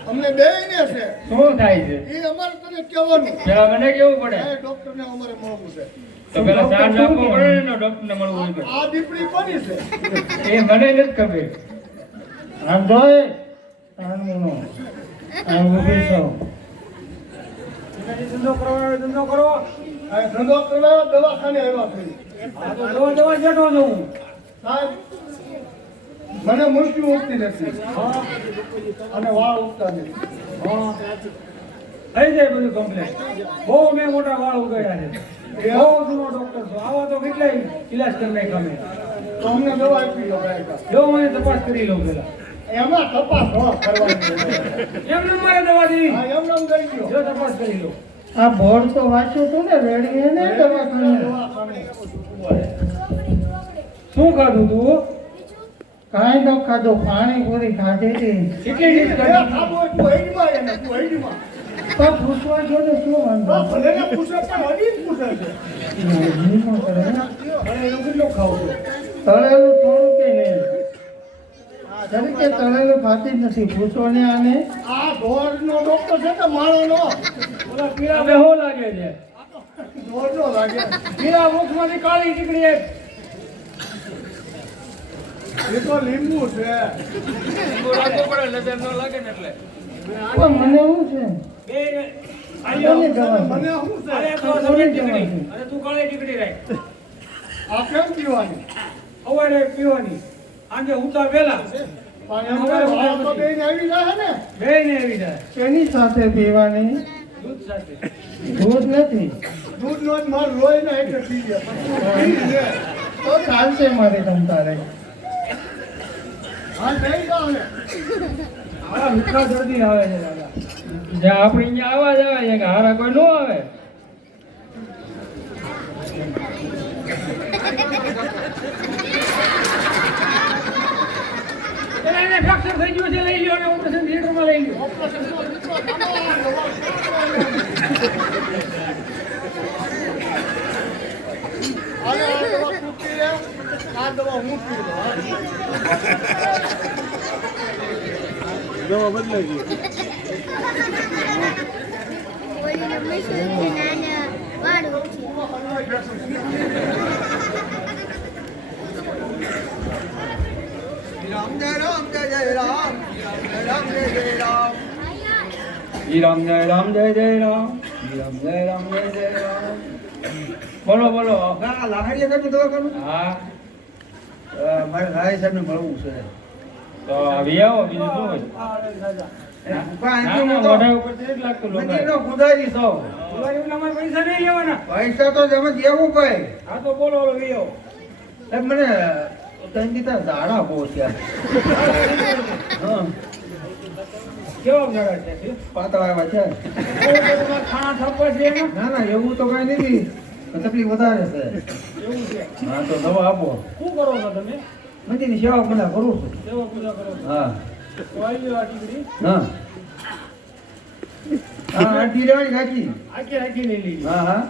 અમને બેયને છે શું થાય છે? એ અમારે તને કહેવાનું. પેલા મને કેવું પડે? એ ડોક્ટરને અમારે મળવું છે. તો પેલા ચાર્જ આપવો પડે ને ડોક્ટરને મળવું હોય તો. આ દીપડી કોની છે? એ મને નથી ખબર. આમ જોઈ આમ ઊભી છો. ધંધો કરવાનો ધંધો કરો. આ ધંધો કરવા દવાખાને આવ્યા છે. આ તો દવા દવા જેટો જવું. સાહેબ મને મુશ્કેલ ઉઠતી નથી અને વાળ ઉઠતા નથી. થઈ જાય બધું કમ્પ્લેટ. બહુ મેં મોટા વાળ ઉગાડ્યા છે. બહુ જૂનો ડોક્ટર છું. આવા તો કેટલાય ઇલાજ કરી નાખ્યા મેં. તો અમને દવા આપી દો ભાઈ. જો મને તપાસ કરી લઉં પેલા. એમાં તપાસ કરવાની એમને મારે દવા દી. હા એમ નામ દઈ ગયો જો તપાસ કરી લઉં. આ બોર્ડ તો વાંચ્યું તું ને રેડી ને દવાખાને. દવાખાને. શું ખાધું તું? કાંઈ ન ખાધું, પાણીપુરી ખાધી હતી. કેટલી ડીશ એ ખાધી? ખાબો તું હૈડીમાં એને તું હૈડીમાં. પણ પૂછવા જો ને શું વાંધો? હા, ભલે ને પૂછે પણ હજી જ પૂછે છે. હજી ન કરે ને. અને એનું કેટલું ખાવું છું? તળેલું થોડું કે નહીં. તરીકે તળેલું ખાતી જ નથી. પૂછો ને આને. આ ઢોરનો ડોક્ટર છે કે માણસનો? ઓલા પીળા બે શું લાગે છે? ઢોરનો લાગે. પીળા વૃક્ષમાંથી કાળી નીકળી એક. એ તો લીંબુ છે. રાખવું પડે નજર ન લાગે ને એટલે. પણ મને શું છે? બે કોની દવા છે? મને શું છે? અરે તો સફેદ ટીકડી. અને તું કાળી ટીકડી રાખ. આ કેમ પીવાની? સવારે પીવાની. આજે ઉઠતા પહેલા. પણ એમ કે વાળ તો બેયને આવી જાય ને. બેયને આવી જાય. એની સાથે પીવાની દૂધ સાથે. દૂધ નથી. દૂધનો જ માલ રોઈને એટલે પી ગયા. પી લે. તો ચાલશે મારી તમતા રે. હા થઈ જાઓ ને. આવા મીઠા દર્દી આવે છે દાદા. જ્યાં આપણે અહીંયા આવા જ આવે છે કે હારા કોઈ ન આવે. પેલા એને ફ્રેક્ચર થઈ ગયું છે, લઈ લ્યો ને ઓપરેશન થિયેટરમાં લઈ લ્યો. હાલે આ દવા તું પી લે. આ દવા હું પી લઉં. દવા બદલાઈ ગઈ. બોલીને મશીન નાના વાળું છે. રામ જય રામ જય જય રામ રામ જય જય રામ. શ્રી રામ જય રામ જય જય રામ. શ્રી રામ જય રામ જય જય રામ. બોલો બોલો. ના લાખડીએ કઈ દવા કરું? હા મારે રાય સાહેબને મળવું છે. તો આવી આવો, બીજું શું હોય? ના, ના, મોઢા ઉપરથી જ લાગતું લોકાય. મંદિરનો પૂજારી છો. બોલાવી એટલે અમારે પૈસા નહીં લેવાના. પૈસા તો તમે દેવું ભાઈ. હા તો બોલો બોલો વી આવો. સાહેબ મને ત્રણ દીધા ઝાડા બહુ થયા. હા કેવા ગળા છે? પાતળા એવા છે. ખાણા થપ્પા છે એના? ના ના એવું તો કઈ નથી, તકલીફ વધારે છે. એવું છે. હા તો દવા આપો. શું કરો છો તમે? મંદિરની સેવા બધા કરું છું. સેવા પૂજા કરો છો? હા તો આવી લો આ ટીકડી. હા હા આરતી લેવાની કાકી. આખી આખી લઈ લેજો. હા હા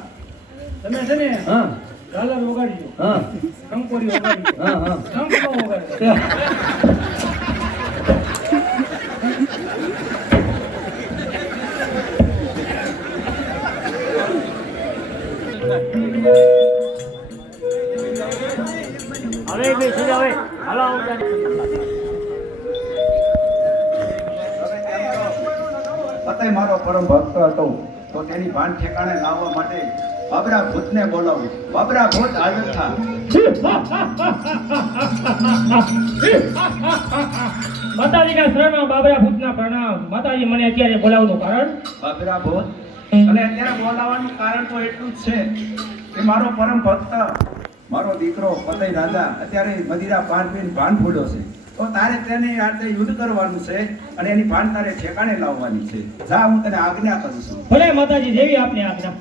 તમે છે ને હા ઝાલર વગાડજો, હા કંકોરી વગાડજો, હા હા શંખ ન વગાડજો. પતય મારો પરમ ભક્ત હતો તો તેની ભાન ઠેકાણે લાવવા માટે બાબરા ભૂતને બોલાવું. બાબરા ભૂત હાજર થા. માતાજીના શરણમાં બાબરા ભૂતના પ્રણામ. માતાજી મને અત્યારે બોલાવવાનું કારણ? બાબરા ભૂત અને અત્યારે બોલાવવાનું કારણ તો એટલું જ છે કે મારો પરમ ભક્ત મારો દીકરો પતય રાજા અત્યારે મદિરા પાન પીને ભાન ફૂડ્યો છે. તો તારે તેની સાથે યુદ્ધ કરવાનું છે અને એની ભાન તારે ઠેકાણે લાવવાની છે. જા હું તને આજ્ઞા કરું છું. ભલે માતાજી જેવી આપને આજ્ઞા.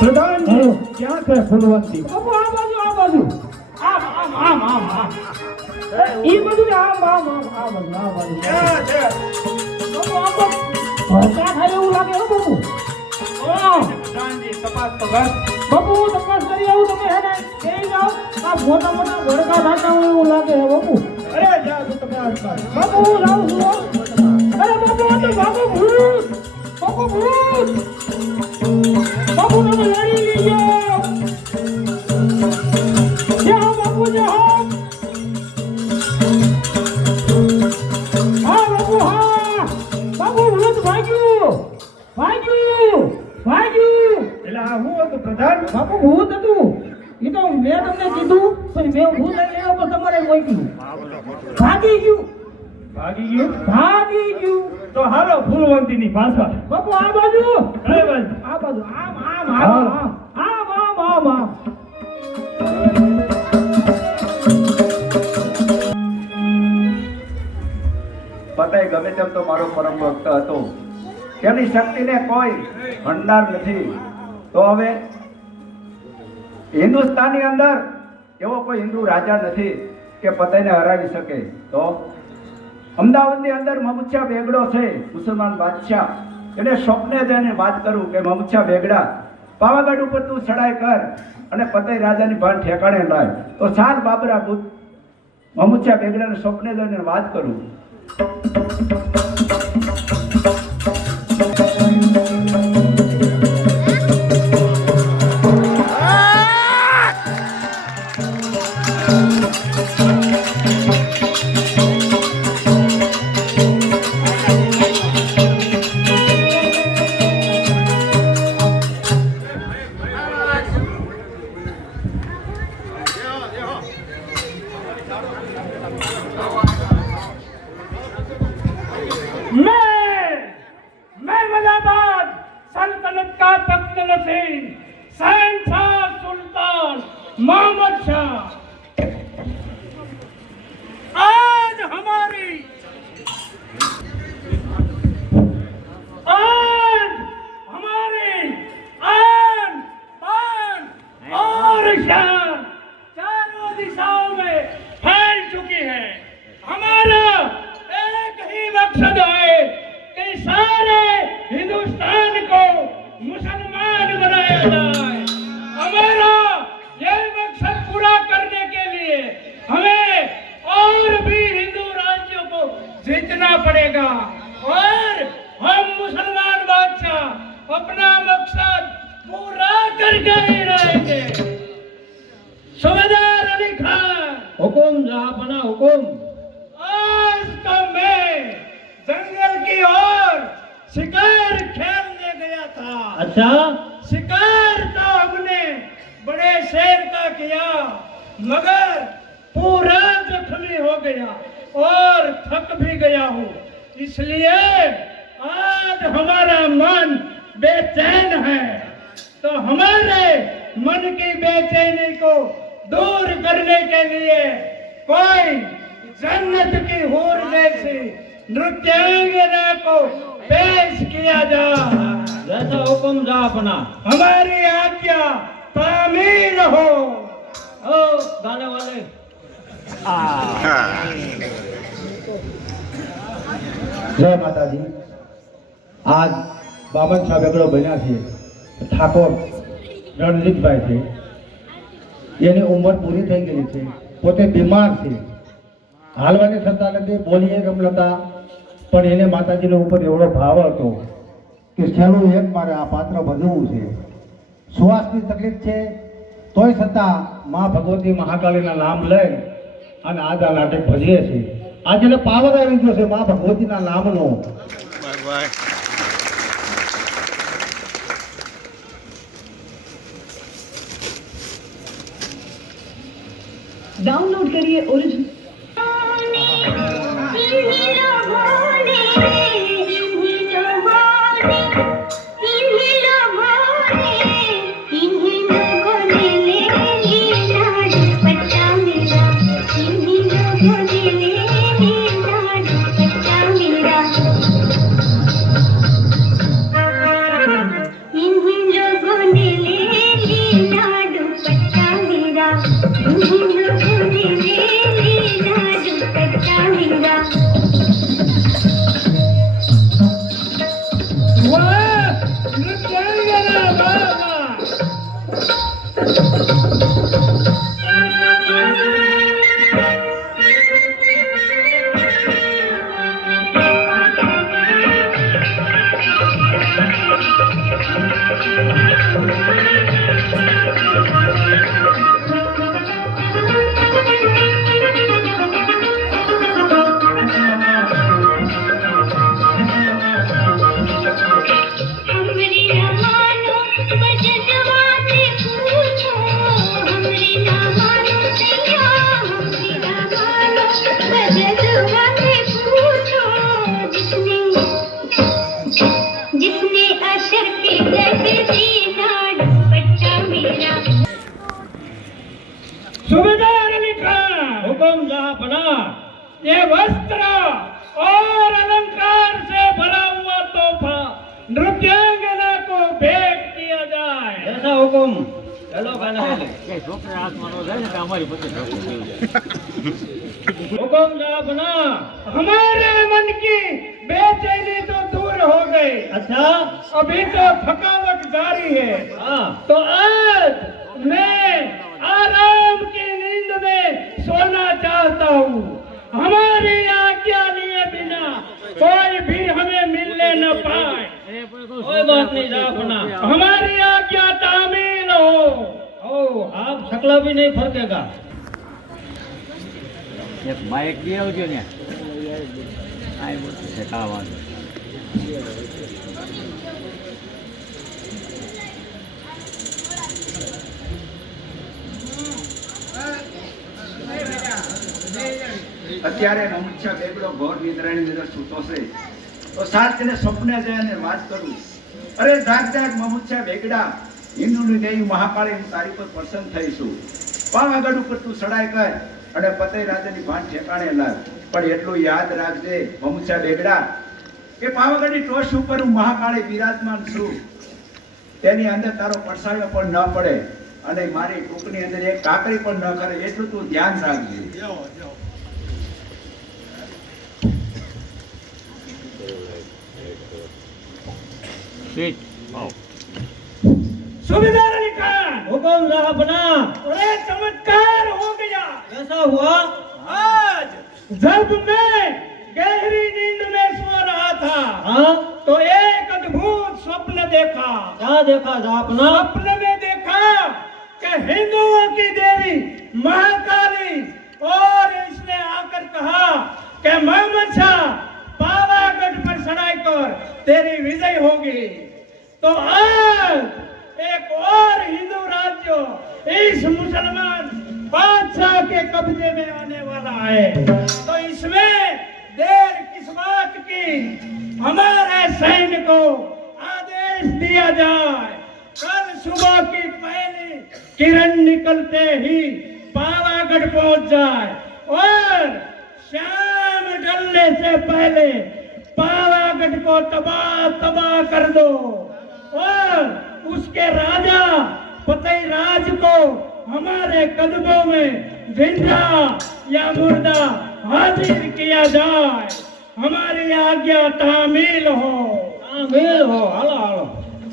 પ્રધાનજી ક્યાં છે ફૂલવંતી? બાપુ આ બાજુ, આ બાજુ. આમ આમ આમ આમ આમ. ઈ બધું આમ આ બધું ક્યાં છે? ભરતા થાય એવું લાગે હો બાપુ પ્રધાનજી તપાસ તો કર. બાપુ હું તપાસ કરી આવું તમે હે ને કહી જાઓ આ મોટા મોટા ભડકા થતા હોય એવું લાગે હે બાપુ અરે જા તું તપાસ કર. બાપુ હું લાવું છું હો. અરે બાપુ આ તો બાપુ ભૂત બાપુ તમે લડી લીજો જય હો બાપુ જય હો હા બાપુ હા બાપુ ભૂત ભાગ્યું એટલે આ હું હતું પ્રધાન? બાપુ ભૂત હતું એ તો મેં તમને કીધું પણ મેં ભૂત લેવા પર તમારે મોકલ્યું ભાગી ગયું તો હાલો ફૂલવંતીની પાછળ. બાપુ આ બાજુ કઈ બાજુ? આ બાજુ આમ પતાય ગમે તેમ તો મારો પરમ ભક્ત હતો, તેની શક્તિને કોઈ ભંડાર નથી. તો હવે હિન્દુસ્તાનની અંદર એવો કોઈ હિન્દુ રાજા નથી કે પતાઈને હરાવી શકે. તો અમદાવાદની અંદર મમુચ્છા બેગડો છે, મુસલમાન બાદશાહ. એને સ્વપ્ને જઈને વાત કરું કે મમુચ્છા બેગડા પાવાગઢ ઉપર તું ચડાઈ કર અને પતાઈ રાજાની ભાન ઠેકાણે લાય. તો સાત બાબરા બુદ્ધ મમુચ્છા બેગડાને સ્વપ્ને જઈને વાત કરું. मैं मलाबाद सल्तनत का तख्त नशीन शहंशाह सुल्तान मोहम्मद शाह आज हमारी आन बान और शान चारों दिशाओं में फैल चुकी है. हमारा एक ही मकसद है कि सारे हिंदुस्तान को मुसलमान बनाया जाए. हमारा ये मकसद पूरा करने के लिए हमें और भी हिंदू राज्यों को जीतना पड़ेगा और हम मुसलमान बादशाह अपना मकसद पूरा करके ही रहेंगे. सूबेदार अली खान हुकुम जहापना हुकुम. आज तो मैं जंगल की ओर शिकार खेलने गया था. अच्छा शिकार तो हमने बड़े शेर का किया मगर पूरा जख्मी हो गया और थक भी गया हूँ. इसलिए आज हमारा मन बेचैन है. तो हमारे मन की बेचैनी को दूर करने के लिए कोई जन्नत की हूर जैसी नृत्यांगना को पेश किया जाए. जैसा हुकुम जहापना. हमारी आज्ञा तामील हो. ओ गाने वाले જય માતાજી. આજ બામન શાહ બેગડો બન્યા છે. ઠાકોર રણજીતભાઈ છે, એની ઉંમર પૂરી થઈ ગઈ છે, પોતે બીમાર છે, હાલવાની થતા નથી, બોલીએ ગમ નતા, પણ એને માતાજીના ઉપર એવડો ભાવ હતો કે છેલ્લું એક મારે આ પાત્ર ભજવવું છે. શ્વાસની તકલીફ છે તોય છતાં મા ભગવતી મહાકાળીના નામ લઈ અને આજ આ નાટક ભજીએ છે. આજે એને પાવર આવી ગયો છે મા ભગવતીના નામનો. डाउनलोड करिए ओरिजिनल. दुपट्टा मेरा ये वस्त्र और अलंकार से भरा हुआ तोहफा नृत्यांगना को भेंट किया जाए। ऐसा हुकुम। चलो खाना खा ले। हुकुम जापना। हमारे मन की बेचैनी तो दूर हो गई। अच्छा। अभी तो थकावट जारी है। हाँ। तो आज मैं आराम की नींद में सोना चाहता हूँ। हमारी आज्ञा लिए बिना कोई भी हमें मिलने न पाए। कोई बात नहीं जापना। हमारी आज्ञा तामील हो। ओ आप शकला भी नहीं फरकेगा। એક બાઇક બી આવજો ને આ બધું છે ખાવાનું અત્યારે મમુચ્છા બેગડો ઘોર નિદ્રાની અંદર સૂતો છે તો સાત તેને સ્વપ્ને જઈને વાત કરું, અરે જાગ જાગ મમુચ્છા બેગડા, હિન્દુની દેવી મહાકાળી હું તારી પર પ્રસન્ન થઈ છું. પાવાગઢ ઉપર તું ચડાઈ કર અને પતઈ રાજાની ભાન ઠેકાણે લાવ. પણ એટલું યાદ રાખજે મમુચ્છા બેગડા કે પાવાગઢની ટોચ ઉપર હું મહાકાળી બિરાજમાન છું, તેની અંદર તારો પડસાયો પણ ન પડે અને મારી ટૂંકની અંદર એક કાકરી પણ ન કરે, એટલું તું ધ્યાન રાખજે. सूबेदार अली खान, हुकुम जापना। अरे चमत्कार हो गया। कैसा हुआ? आज जब मैं गहरी नींद में सो रहा था हाँ। तो एक अद्भुत स्वप्न देखा। क्या देखा जापना? स्वप्न में देखा कि हिंदुओं की देवी महाकाली, और इसने आकर कहा कि मोहम्मद शाह पावागढ़ पर चढ़ाई कर तेरी विजय होगी। तो आज एक और हिंदू राज्य इस मुसलमान बादशाह के कब्जे में आने वाला है। तो इसमें देर किस बात की? हमारे सैन्य को आदेश दिया जाए कल सुबह की पहली किरण निकलते ही पावागढ़ पहुंच जाए और शाम ढलने से पहले पावागढ़ को तबाह कर दो और उसके राजा पतई राज को हमारे कदमों में जिंदा या मुर्दा हाजिर किया जाए। हमारी आज्ञा तामील हो। तामील हो। हालो हालो।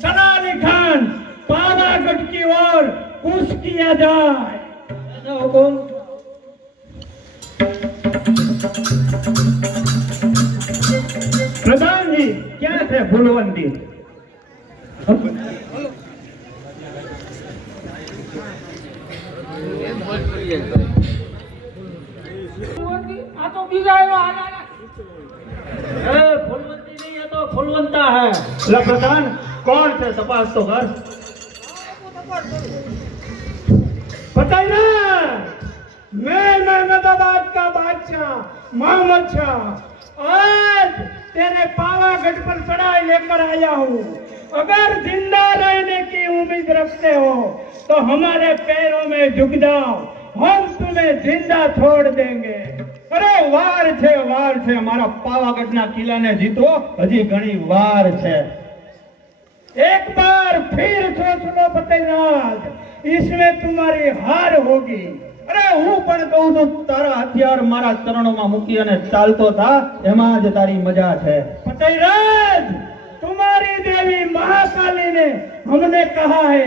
सना अली खान, पावागढ़ की ओर कूच किया जाए। ऐसा हुकुम। प्रधान जी क्या थे फूलवंती? आ तो बीजा फुलवंती नहीं है तो फुलवंता है। प्रधान कौन थे तपास तो कर पता ही ना। मैं महमदाबाद का बादशाह मोहम्मद शाह आज तेरे पावागढ़ पर चढ़ाई लेकर आया हूँ। अगर जिंदा रहने की उम्मीद रखते हो तो हमारे पैरों में झुक जाओ, हम तुम्हें जिंदा छोड़ देंगे। અરે વાર છે મારા પાવાગઢના કિલ્લાને જીતવો હજી ઘણી વાર છે. एक बार फिर सोच लो फतेहराज, इसमें तुम्हारी हार होगी। અરે હું પણ કહું છું તારા હથિયાર મારા ચરણોમાં મૂકી અને ચાલતો થા, એમાં જ તારી મજા છે. फतेहराज, तुम्हारी देवी महाकाली ने हमने कहा है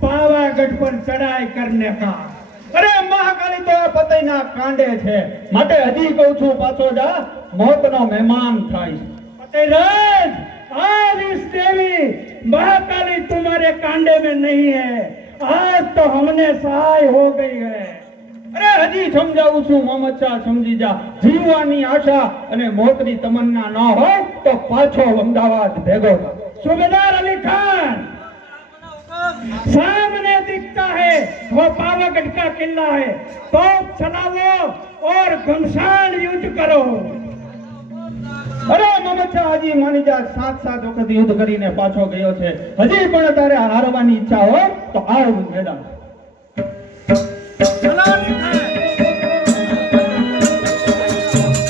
पावागढ़ पर चढ़ाई करने का। અરે મહાકાળી તો આ પતઈના કાંડે છે, માટે હજી કહું છું પાછો જા, મોતનો મહેમાન થાય. फतेहराज, आज इस देवी महाकाली तुम्हारे कांडे में नहीं है, आज तो हमने सहाय हो गई है। અરે હજી સમજાવું છું મોહમ્મદ શાહ, સમજી જા. જીવવાની આશા અને મોતની તમન્ના ન હોય તો પાછો અમદાવાદ ભેગો થા. सूबेदार अली खान, सामने दिखता है वो पावागढ़ का किला है, तोप चलाओ और घमसान युद्ध करो। અરે મોહમ્મદ શાહ હજી માની જા, 7 વખત યુદ્ધ કરીને પાછો ગયો છે. હજી પણ તારે હારવાની ઈચ્છા હોય તો આવ મેદાન. चलो अली खान।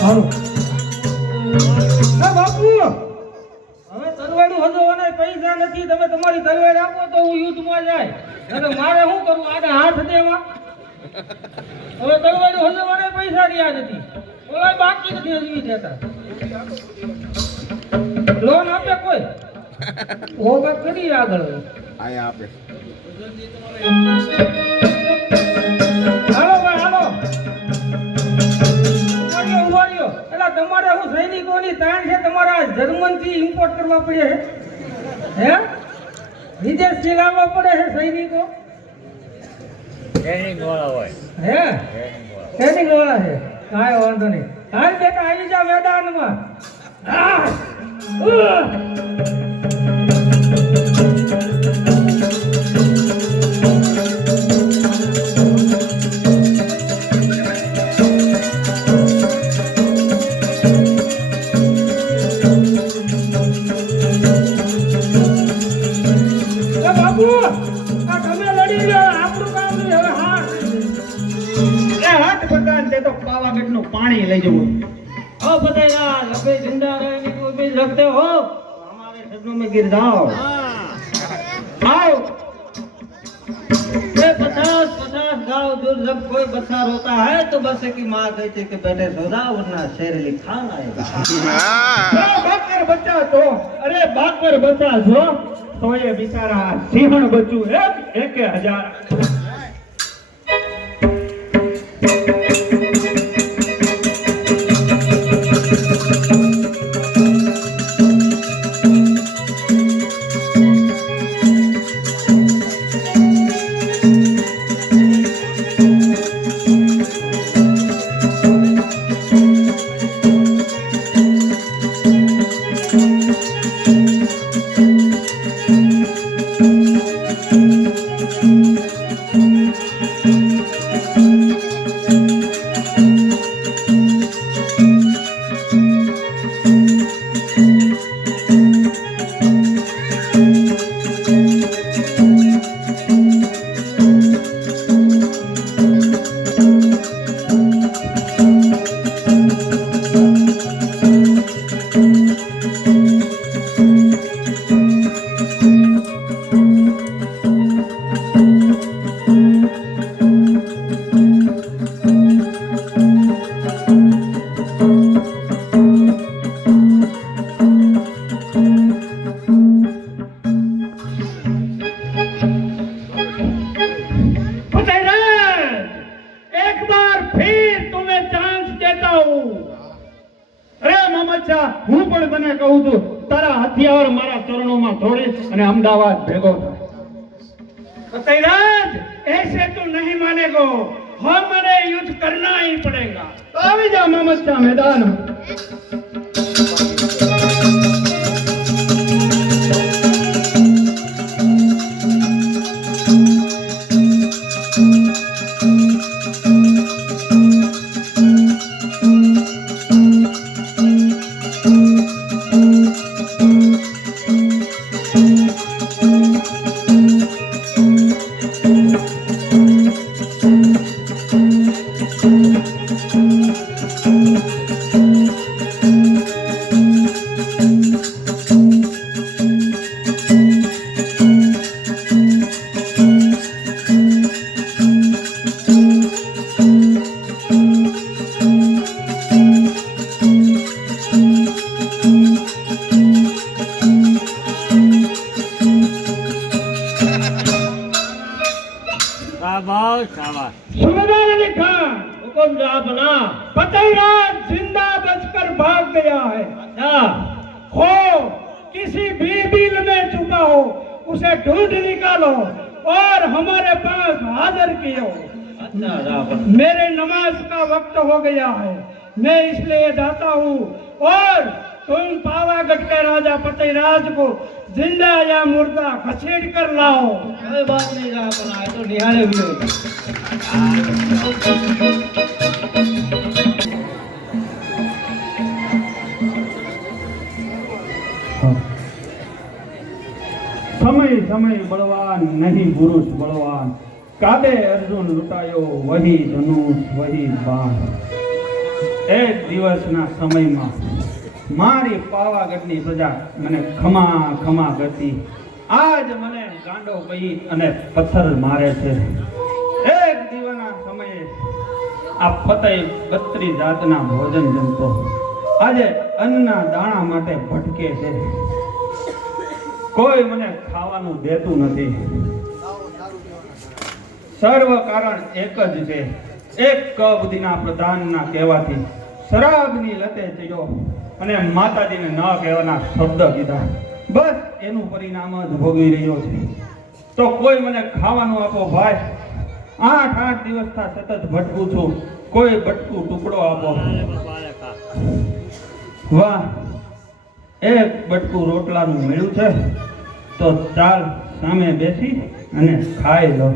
હાલો હા બાપુ હવે તલવાડું હજોવાના પૈસા નથી તમે તમારી તલવાર આપો તો હું યુદ્ધમાં જાય અને મારે શું કરવું આને હાથ દેવા હવે તલવાડું હજોવાના પૈસા રહ્યા નથી ઓલા બાકી નથી હજવી દેતા લોન આપે કોઈ ઓ વાત કરી આગળ આયા આપે હાલો ભાઈ હાલો ઉભાર્યો એટલે તમારે હું સૈનિકોની તાણ છે તમારા જર્મન થી ઇમ્પોર્ટ કરવા પડે છે હે વિદેશથી લાવવા પડે છે સૈનિકો ટ્રેનિંગ વાળા હોય હે ટ્રેનિંગ વાળા છે કાંઈ વાંધો નહીં હાલ બેટા આવી જા મેદાનમાં બાપુ આ તમે લડી લો આપણું કામ નહીં હવે હાથ હાથ બતાન તે તો પાવાગઢનું પાણી લઈ જવું ओ बताएगा लबे जिंदा रहने को भी रखते हो हमारे सपनों में गिर जाओ आओ ये 50 गांव दूर जब कोई बच्चा रोता है तो बस की माँ कहती है कि बेटे सो जाओ वरना शेर अली खान आएगा બાકર બચ્ચા તો અરે બાકર બચ્ચા જો તો એ બિચારા સિંહણ બચ્ચું 1000 હું પણ તને કહું છું તારા હથિયાર મારા ચરણોમાં છોડી અને અમદાવાદ ભેગો થાય सत्यराज ऐसे तो नहीं मानेगो हमें युद्ध करना ही पड़ेगा તો આવી જા મામચ્ચા મેદાનમાં શાબાશ શાબાશ सुबेदार अली खान हुक्म जापना फतेहराज जिंदा बचकर भाग गया है अच्छा हो किसी भी बिल में छुपा हो उसे ढूंढ निकालो और हमारे पास हाजिर कियो अच्छा जापना मेरे नमाज का वक्त हो गया है मैं इसलिए जाता हूँ और तुम पावागढ़ के राजा फतेहराज को जिंदा या मुर्दा खसेड़ कर लाओ कोई बात नहीं जापना ये तो निहाले भी होगी समय समय बलवान नहीं पुरुष बलवान काबे अर्जुन लुटायो वही धनुष वही बाण એક દિવસના સમયમાં મારી પાવાગઢની પ્રજા મને ખમા ખમા કરતી આજ મને ગાંડો કહી અને પથ્થર મારે છે. એક દિવસના સમયે આ ફતેહ 32 જાતના ભોજન જમતો આજે અન્નના દાણા માટે ભટકે છે. કોઈ મને ખાવાનું દેતું નથી. સર્વ કારણ એક જ છે. એક કબદીના પ્રધાનના કહેવાથી શરાબની લતે ચડ્યો અને માતાજીને ન કહેવાના શબ્દ કીધા. બસ એનું પરિણામ જ ભોગવી રહ્યો છે. તો કોઈ મને ખાવાનું આપો ભાઈ. 8 દિવસથી સતત ભટકું છું. કોઈ બટકું ટુકડો આપો. વાહ, એક બટકું રોટલાનું મળ્યું છે તો ચાલ સામે બેસી અને ખાઈ લો.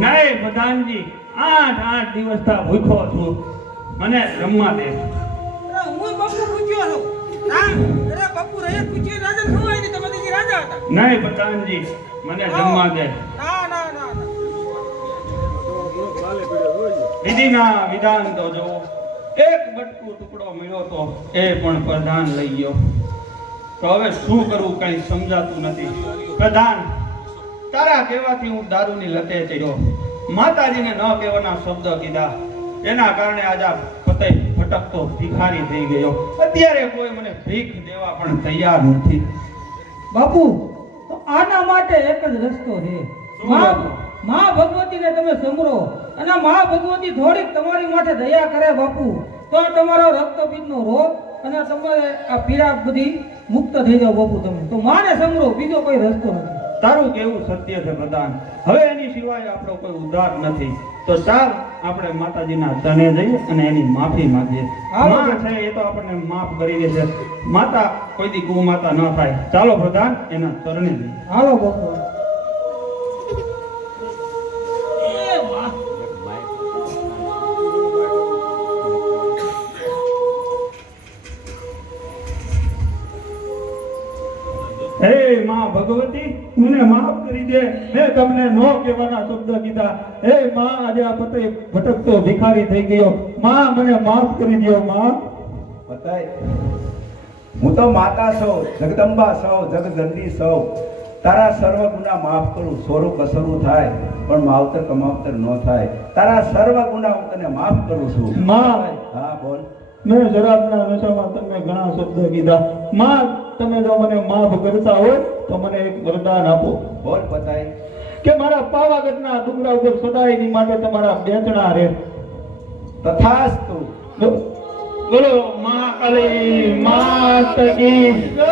નહીં પ્રધાનજી, 8 દિવસથી ભૂખ્યો છું. મને જમવા દે. નહીં પ્રધાનજી, મને જમવા દે. વિધિના વિધાન તો જો એક બટકું ટુકડો મળ્યો તો એ પણ પ્રધાન લઈ ગયો. તો હવે શું કરવું કઈ સમજાતું નથી. પ્રધાન, તારા કહેવાથી હું દારૂની લતે ચડ્યો. માતાજીને ન કહેવાના શબ્દ કીધા. એના કારણે આજ આ ફતેહ ભટકતો ભિખારી થઈ ગયો. અત્યારે કોઈ મને ભીખ દેવા પણ તૈયાર નથી. બાપુ, તો આના માટે એક જ રસ્તો છે. માં ભગવતીને તમે સંભળો અને માં ભગવતી થોડીક તમારી માટે દયા કરે બાપુ, તો તમારો રક્તપિત્તનો રોગ અને તમારે આ પીડા બધી મુક્ત થઈ જાવ બાપુ. તમે તો માને સંભળો, બીજો કોઈ રસ્તો નથી. તારું કેવું સત્ય છે પ્રધાન. હવે એની સિવાય આપણો કોઈ ઉદ્ધાર નથી. તો ચાલ આપણે માતાજીના ચરણે જઈએ અને એની માફી માંગીએ. માં છે એ તો આપણને માફ કરી દે છે. માતા કોઈ દી કુમાતા ન થાય. ચાલો પ્રધાન, એના ચરણે જઈએ. હાલો બાપુ. હે માં ભગવતી, મને માફ કરી દે. મેં તમને નો કહેવાના શબ્દ કીધા. હે માં, આજે આ ફતેહ ભટકતો ભિખારી થઈ ગયો. માં, મને માફ કરી દો. માં, બતાય હું તો માતા સૌ, જગદંબા સૌ, જગદંડી સૌ. તારા સર્વ ગુના માફ કરું. સોરું કસરું થાય પણ માવતર કમાવતર ન થાય. તારા સર્વ ગુના હું તને માફ કરું છું. માં, હા બોલ. મેં શરાબના નશામાં તમને ઘણા શબ્દ કીધા. માં, તમે જો મને માફ કરતા હોય તો મને એક વરદાન આપો. બોલ બતાય. કે મારા પાવાગઢના ડુંગરા ઉપર સદાયની માટે તમારા બેચણા રહે. તથાસ્તુ. બોલો મહાકાળી માત કી જય.